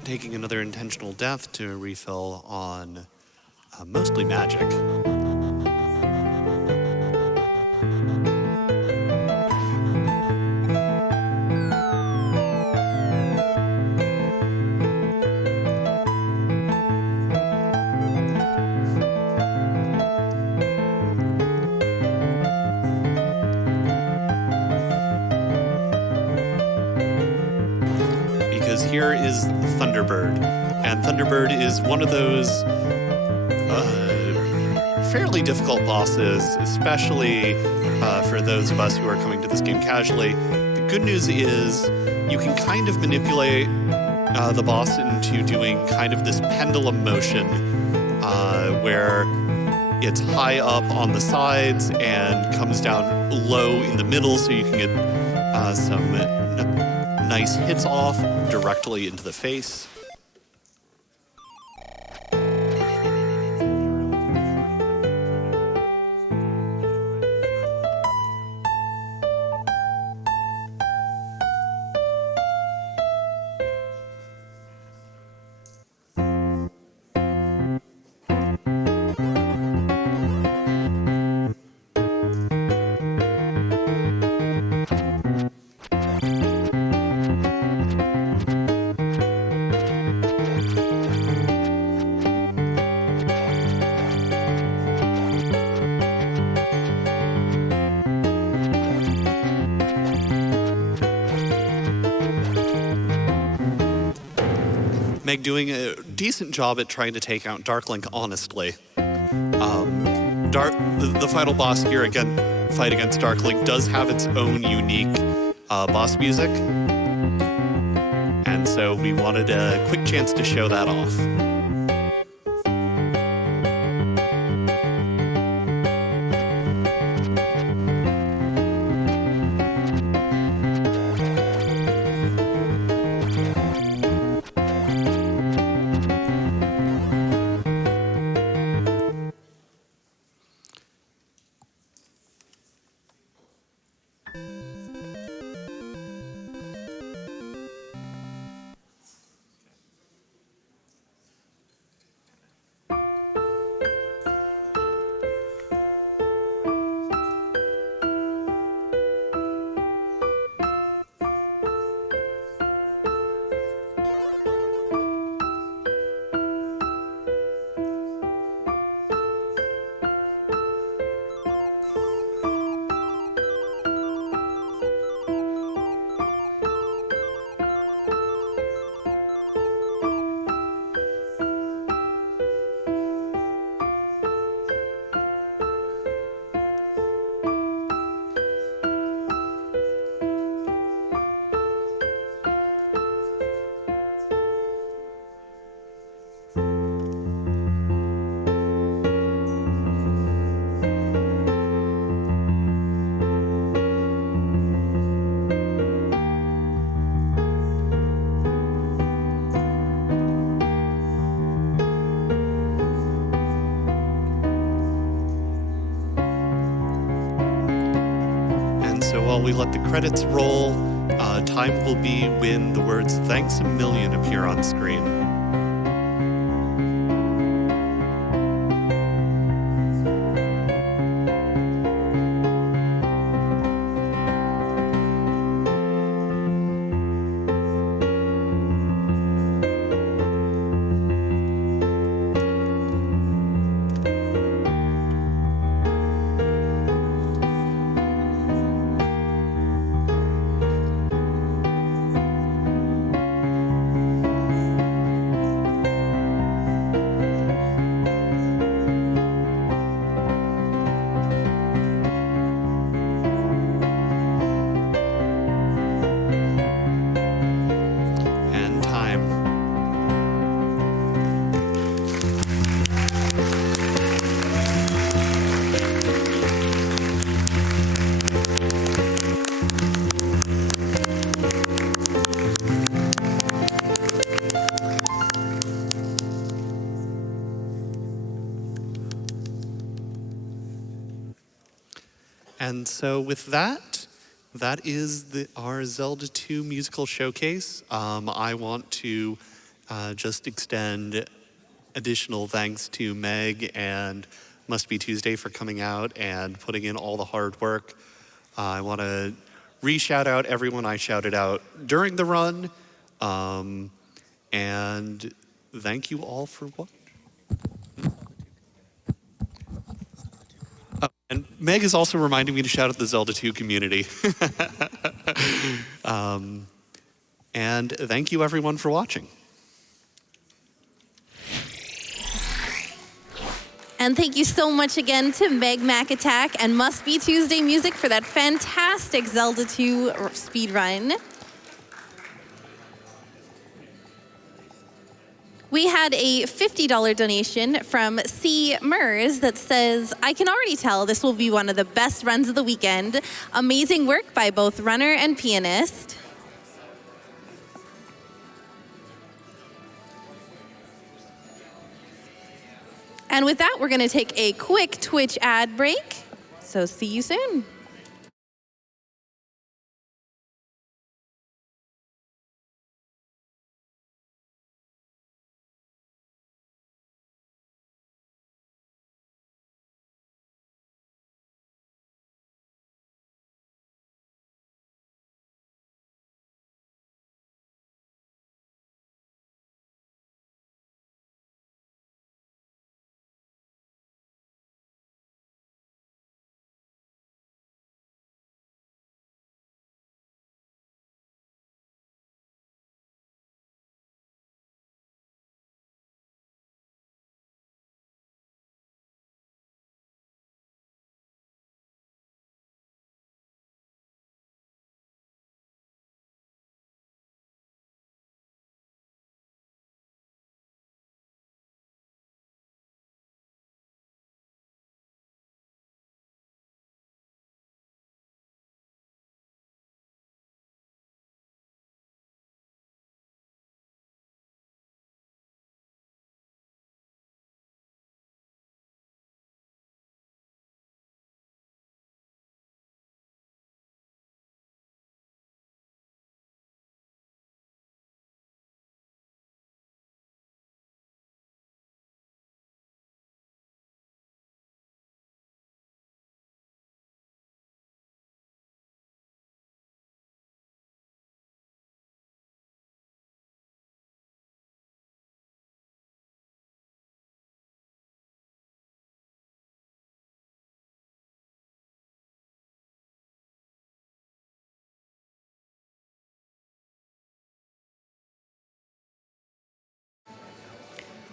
Taking another intentional death to refill on mostly magic. Because here is Thunderbird, and Thunderbird is one of those fairly difficult bosses, especially for those of us who are coming to this game casually. The good news is you can kind of manipulate the boss into doing kind of this pendulum motion where it's high up on the sides and comes down low in the middle, so you can get some nice hits off directly into the face. Meg doing a decent job at trying to take out Darklink, honestly. The final boss here, again, fight against Darklink, does have its own unique boss music. And so we wanted a quick chance to show that off. While we let the credits roll, Time will be when the words "thanks a million" appear on screen. And so with that, that is our Zelda II musical showcase. I want to just extend additional thanks to Meg and Must Be Tuesday for coming out and putting in all the hard work. I want to re-shout out everyone I shouted out during the run. And thank you all for watching. And Meg is also reminding me to shout out the Zelda II community. And thank you everyone for watching. And thank you so much again to megmacattack and Must Be Tuesday Music for that fantastic Zelda II speedrun. We had a $50 donation from C. Mers that says, I can already tell this will be one of the best runs of the weekend. Amazing work by both runner and pianist. And with that, we're going to take a quick Twitch ad break. So see you soon.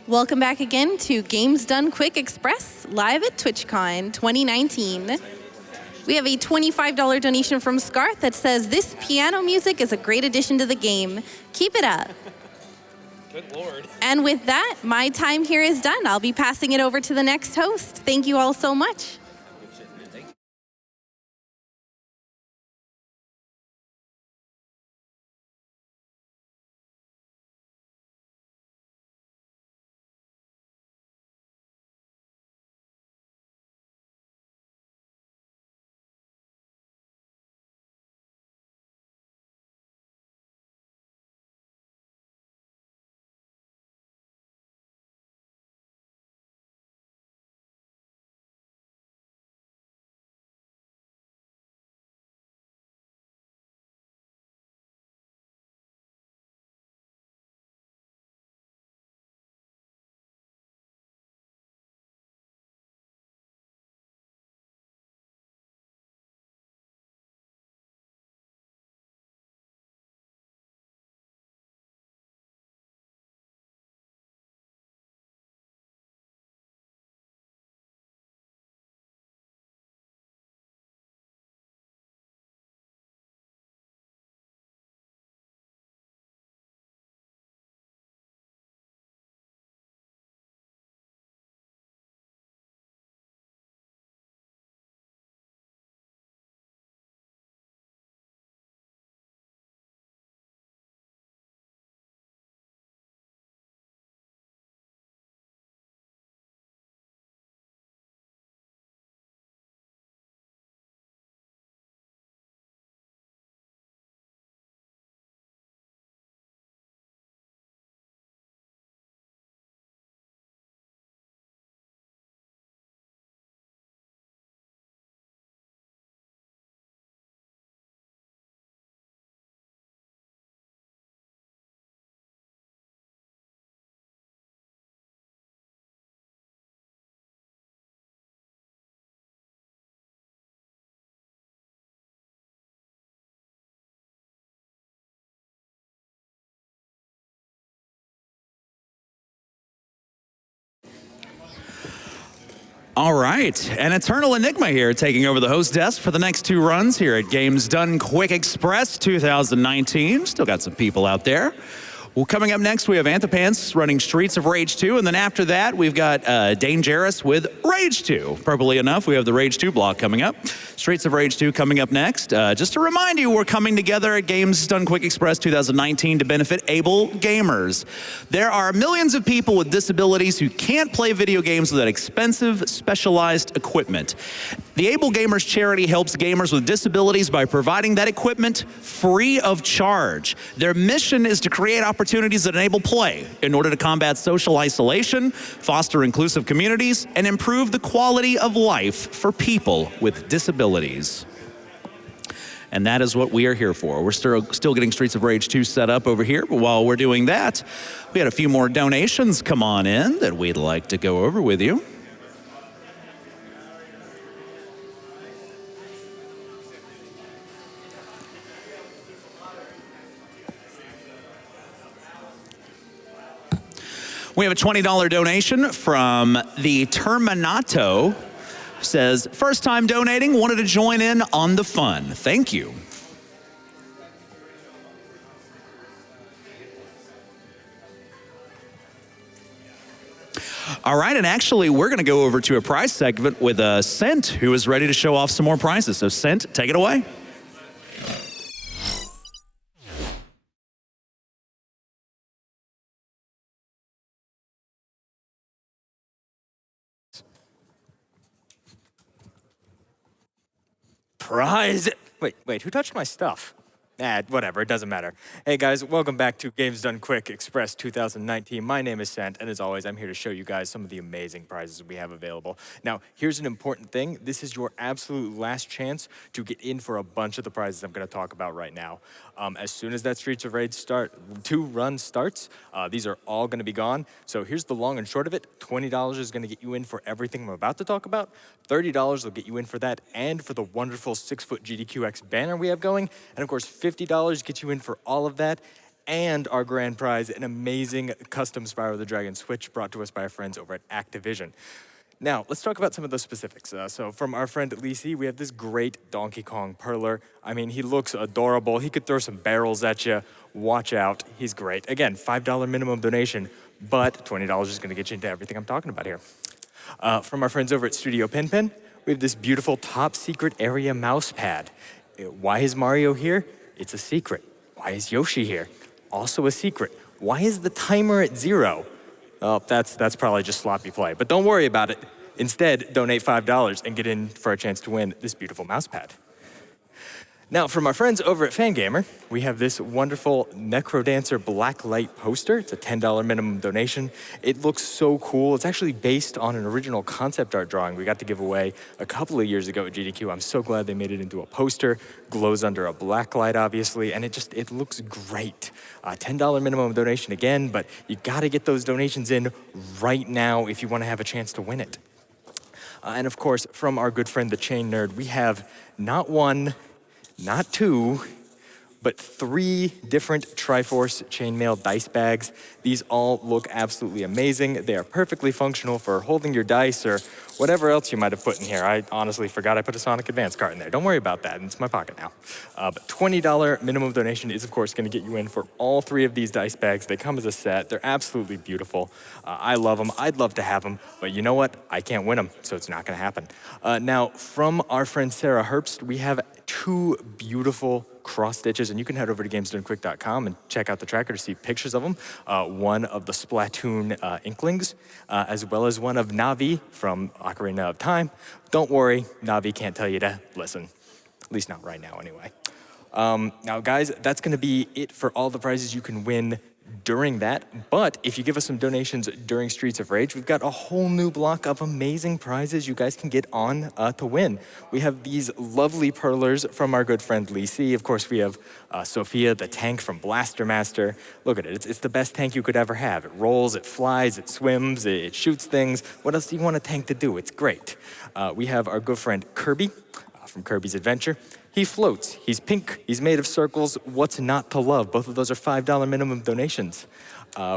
Welcome back again to Games Done Quick Express, live at TwitchCon 2019. We have a $25 donation from Scarth that says, this piano music is a great addition to the game. Keep it up. Good Lord. And with that, my time here is done. I'll be passing it over to the next host. Thank you all so much. All right, and Eternal Enigma here, taking over the host desk for the next 2 runs here at Games Done Quick Express 2019. Still got some people out there. Well, coming up next, we have Anthopants running Streets of Rage 2, and then after that, we've got Dangerous with Rage 2. Appropriately enough, we have the Rage 2 block coming up. Streets of Rage 2 coming up next. Just to remind you, we're coming together at Games Done Quick Express 2019 to benefit able gamers. There are millions of people with disabilities who can't play video games without expensive, specialized equipment. The Able Gamers charity helps gamers with disabilities by providing that equipment free of charge. Their mission is to create opportunities that enable play in order to combat social isolation, foster inclusive communities, and improve the quality of life for people with disabilities. And that is what we are here for. We're still getting Streets of Rage 2 set up over here, but while we're doing that, we had a few more donations come on in that we'd like to go over with you. We have a $20 donation from the Terminato. Says, first time donating, wanted to join in on the fun. Thank you. All right, and actually, we're going to go over to a prize segment with Cent, who is ready to show off some more prizes. So, Cent, take it away. Prize. Wait, who touched my stuff? Whatever, it doesn't matter. Hey guys, welcome back to Games Done Quick Express 2019. My name is Sant, and as always, I'm here to show you guys some of the amazing prizes we have available. Now, here's an important thing. This is your absolute last chance to get in for a bunch of the prizes I'm gonna talk about right now. As soon as that Streets of Rage 2 run starts, these are all gonna be gone. So here's the long and short of it. $20 is gonna get you in for everything I'm about to talk about. $30 will get you in for that and for the wonderful 6-foot GDQx banner we have going. And of course, $50 gets you in for all of that and our grand prize, an amazing custom Spyro the Dragon Switch brought to us by our friends over at Activision. Now, let's talk about some of those specifics. So from our friend Lisi, we have this great Donkey Kong Perler. I mean, he looks adorable. He could throw some barrels at you. Watch out, he's great. Again, $5 minimum donation, but $20 is gonna get you into everything I'm talking about here. From our friends over at Studio Pen, we have this beautiful top secret area mouse pad. Why is Mario here? It's a secret. Why is Yoshi here? Also a secret. Why is the timer at 0? Oh, that's probably just sloppy play, but don't worry about it. Instead, donate $5 and get in for a chance to win this beautiful mouse pad. Now, from our friends over at Fangamer, we have this wonderful Necrodancer Blacklight poster. It's a $10 minimum donation. It looks so cool. It's actually based on an original concept art drawing we got to give away a couple of years ago at GDQ. I'm so glad they made it into a poster. Glows under a black light, obviously, and it looks great. $10 minimum donation again, but you gotta get those donations in right now if you wanna have a chance to win it. And of course, from our good friend, the Chain Nerd, we have not one, not 2, but 3 different Triforce chainmail dice bags. These all look absolutely amazing. They are perfectly functional for holding your dice or whatever else you might have put in here. I honestly forgot I put a Sonic Advance card in there. Don't worry about that, it's in my pocket now. But $20 minimum donation is of course gonna get you in for all 3 of these dice bags. They come as a set, they're absolutely beautiful. I love them, I'd love to have them, but you know what? I can't win them, so it's not gonna happen. Now, from our friend Sarah Herbst, we have 2 beautiful cross stitches, and you can head over to gamesdonequick.com and check out the tracker to see pictures of them. One of the Splatoon Inklings, as well as one of Navi from Ocarina of Time. Don't worry, Navi can't tell you to listen. At least not right now, anyway. Now, guys, that's gonna be it for all the prizes you can win during that, but if you give us some donations during Streets of Rage, we've got a whole new block of amazing prizes you guys can get on to win. We have these lovely Perlers from our good friend Lisi. Of course, we have Sophia, the tank from Blaster Master. Look at it, it's the best tank you could ever have. It rolls, it flies, it swims, it shoots things. What else do you want a tank to do? It's great. We have our good friend Kirby from Kirby's Adventure. He floats, he's pink, he's made of circles. What's not to love? Both of those are $5 minimum donations.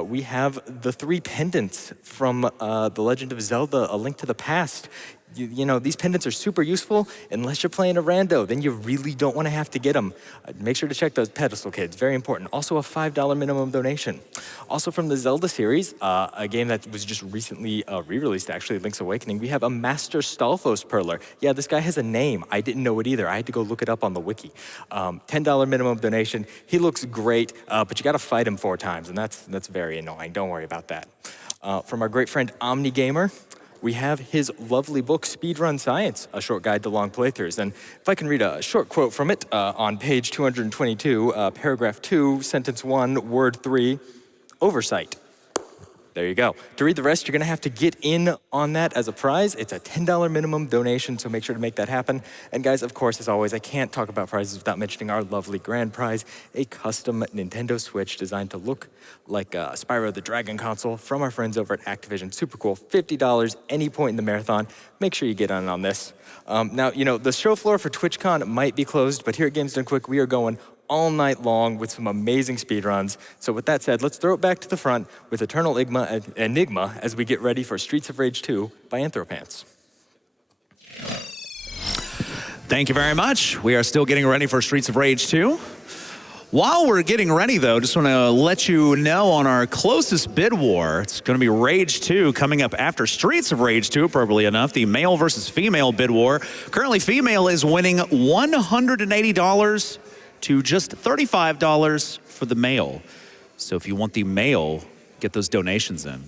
We have the 3 pendants from The Legend of Zelda: A Link to the Past. You know, these pendants are super useful unless you're playing a rando. Then you really don't want to have to get them. Make sure to check those pedestal kids. Very important. Also a $5 minimum donation. Also from the Zelda series, a game that was just recently re-released, actually, Link's Awakening, we have a Master Stalfos Perler. Yeah, this guy has a name. I didn't know it either. I had to go look it up on the wiki. $10 minimum donation. He looks great, but you got to fight him 4 times, and that's very annoying. Don't worry about that. From our great friend Omni Gamer, we have his lovely book, Speedrun Science, a short guide to long playthroughs. And if I can read a short quote from it, on page 222, paragraph 2, sentence 1, word 3, oversight. There you go. To read the rest, you're going to have to get in on that as a prize. It's a $10 minimum donation, so make sure to make that happen. And guys, of course, as always, I can't talk about prizes without mentioning our lovely grand prize, a custom Nintendo Switch designed to look like a Spyro the Dragon console from our friends over at Activision. Super cool. $50 any point in the marathon. Make sure you get on this. Now, you know, the show floor for TwitchCon might be closed, but here at Games Done Quick, we are going all night long with some amazing speedruns. So with that said, let's throw it back to the front with Eternal Enigma as we get ready for Streets of Rage 2 by Anthropants. Thank you very much. We are still getting ready for Streets of Rage 2. While we're getting ready, though, just want to let you know on our closest bid war, it's going to be Rage 2 coming up after Streets of Rage 2, appropriately enough, the male versus female bid war. Currently, female is winning $180 to just $35 for the male. So if you want the male, get those donations in.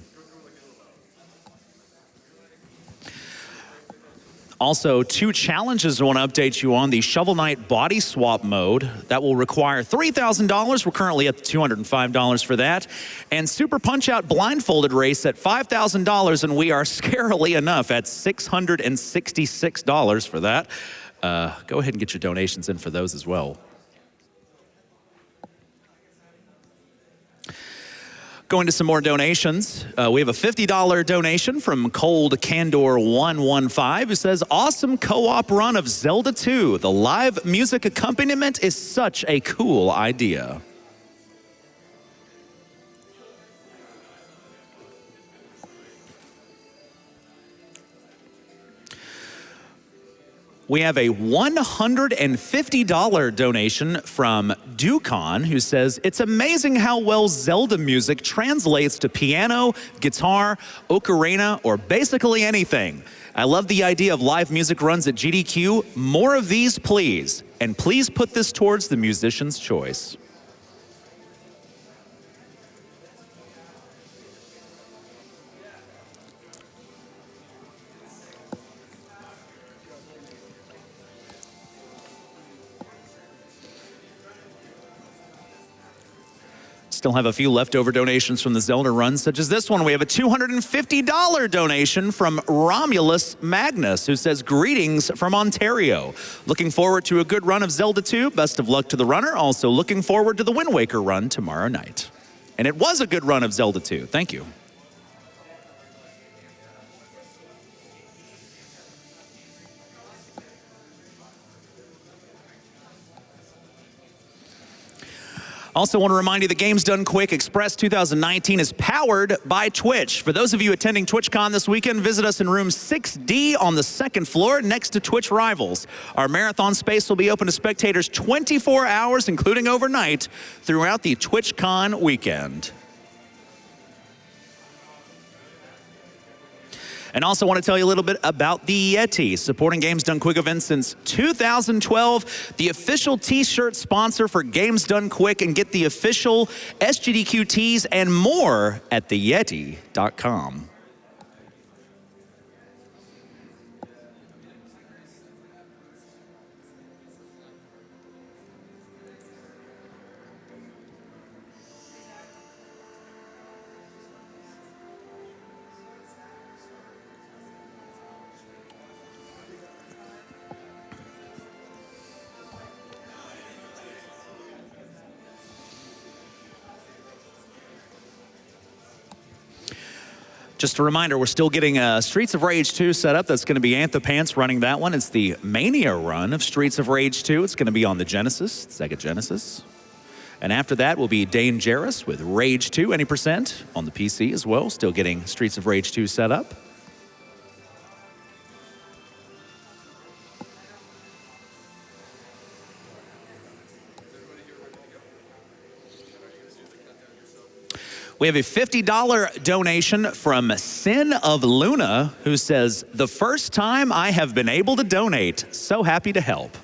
Also, 2 challenges I want to update you on. The Shovel Knight body swap mode. That will require $3,000. We're currently at $205 for that. And Super Punch-Out blindfolded race at $5,000, and we are scarily enough at $666 for that. Go ahead and get your donations in for those as well. Going to some more donations. We have a $50 donation from Cold Candor 115 who says, awesome co-op run of Zelda II. The live music accompaniment is such a cool idea. We have a $150 donation from Ducon, who says, it's amazing how well Zelda music translates to piano, guitar, ocarina, or basically anything. I love the idea of live music runs at GDQ. More of these, please. And please put this towards the musician's choice. Still have a few leftover donations from the Zelda run, such as this one. We have a $250 donation from Romulus Magnus, who says, greetings from Ontario. Looking forward to a good run of Zelda 2. Best of luck to the runner. Also looking forward to the Wind Waker run tomorrow night. And it was a good run of Zelda 2. Thank you. Also want to remind you the Games Done Quick Express 2019 is powered by Twitch. For those of you attending TwitchCon this weekend, visit us in room 6D on the 2nd floor next to Twitch Rivals. Our marathon space will be open to spectators 24 hours, including overnight, throughout the TwitchCon weekend. And also want to tell you a little bit about the Yeti, supporting Games Done Quick events since 2012, the official t-shirt sponsor for Games Done Quick, and get the official SGDQ tees and more at theyeti.com. Just a reminder, we're still getting Streets of Rage 2 set up. That's going to be Anthropants running that one. It's the Mania run of Streets of Rage 2. It's going to be on the Genesis, Sega Genesis. And after that will be Dangerous with Rage 2, any percent on the PC as well. Still getting Streets of Rage 2 set up. We have a $50 donation from Sin of Luna, who says, "The first time I have been able to donate. So happy to help."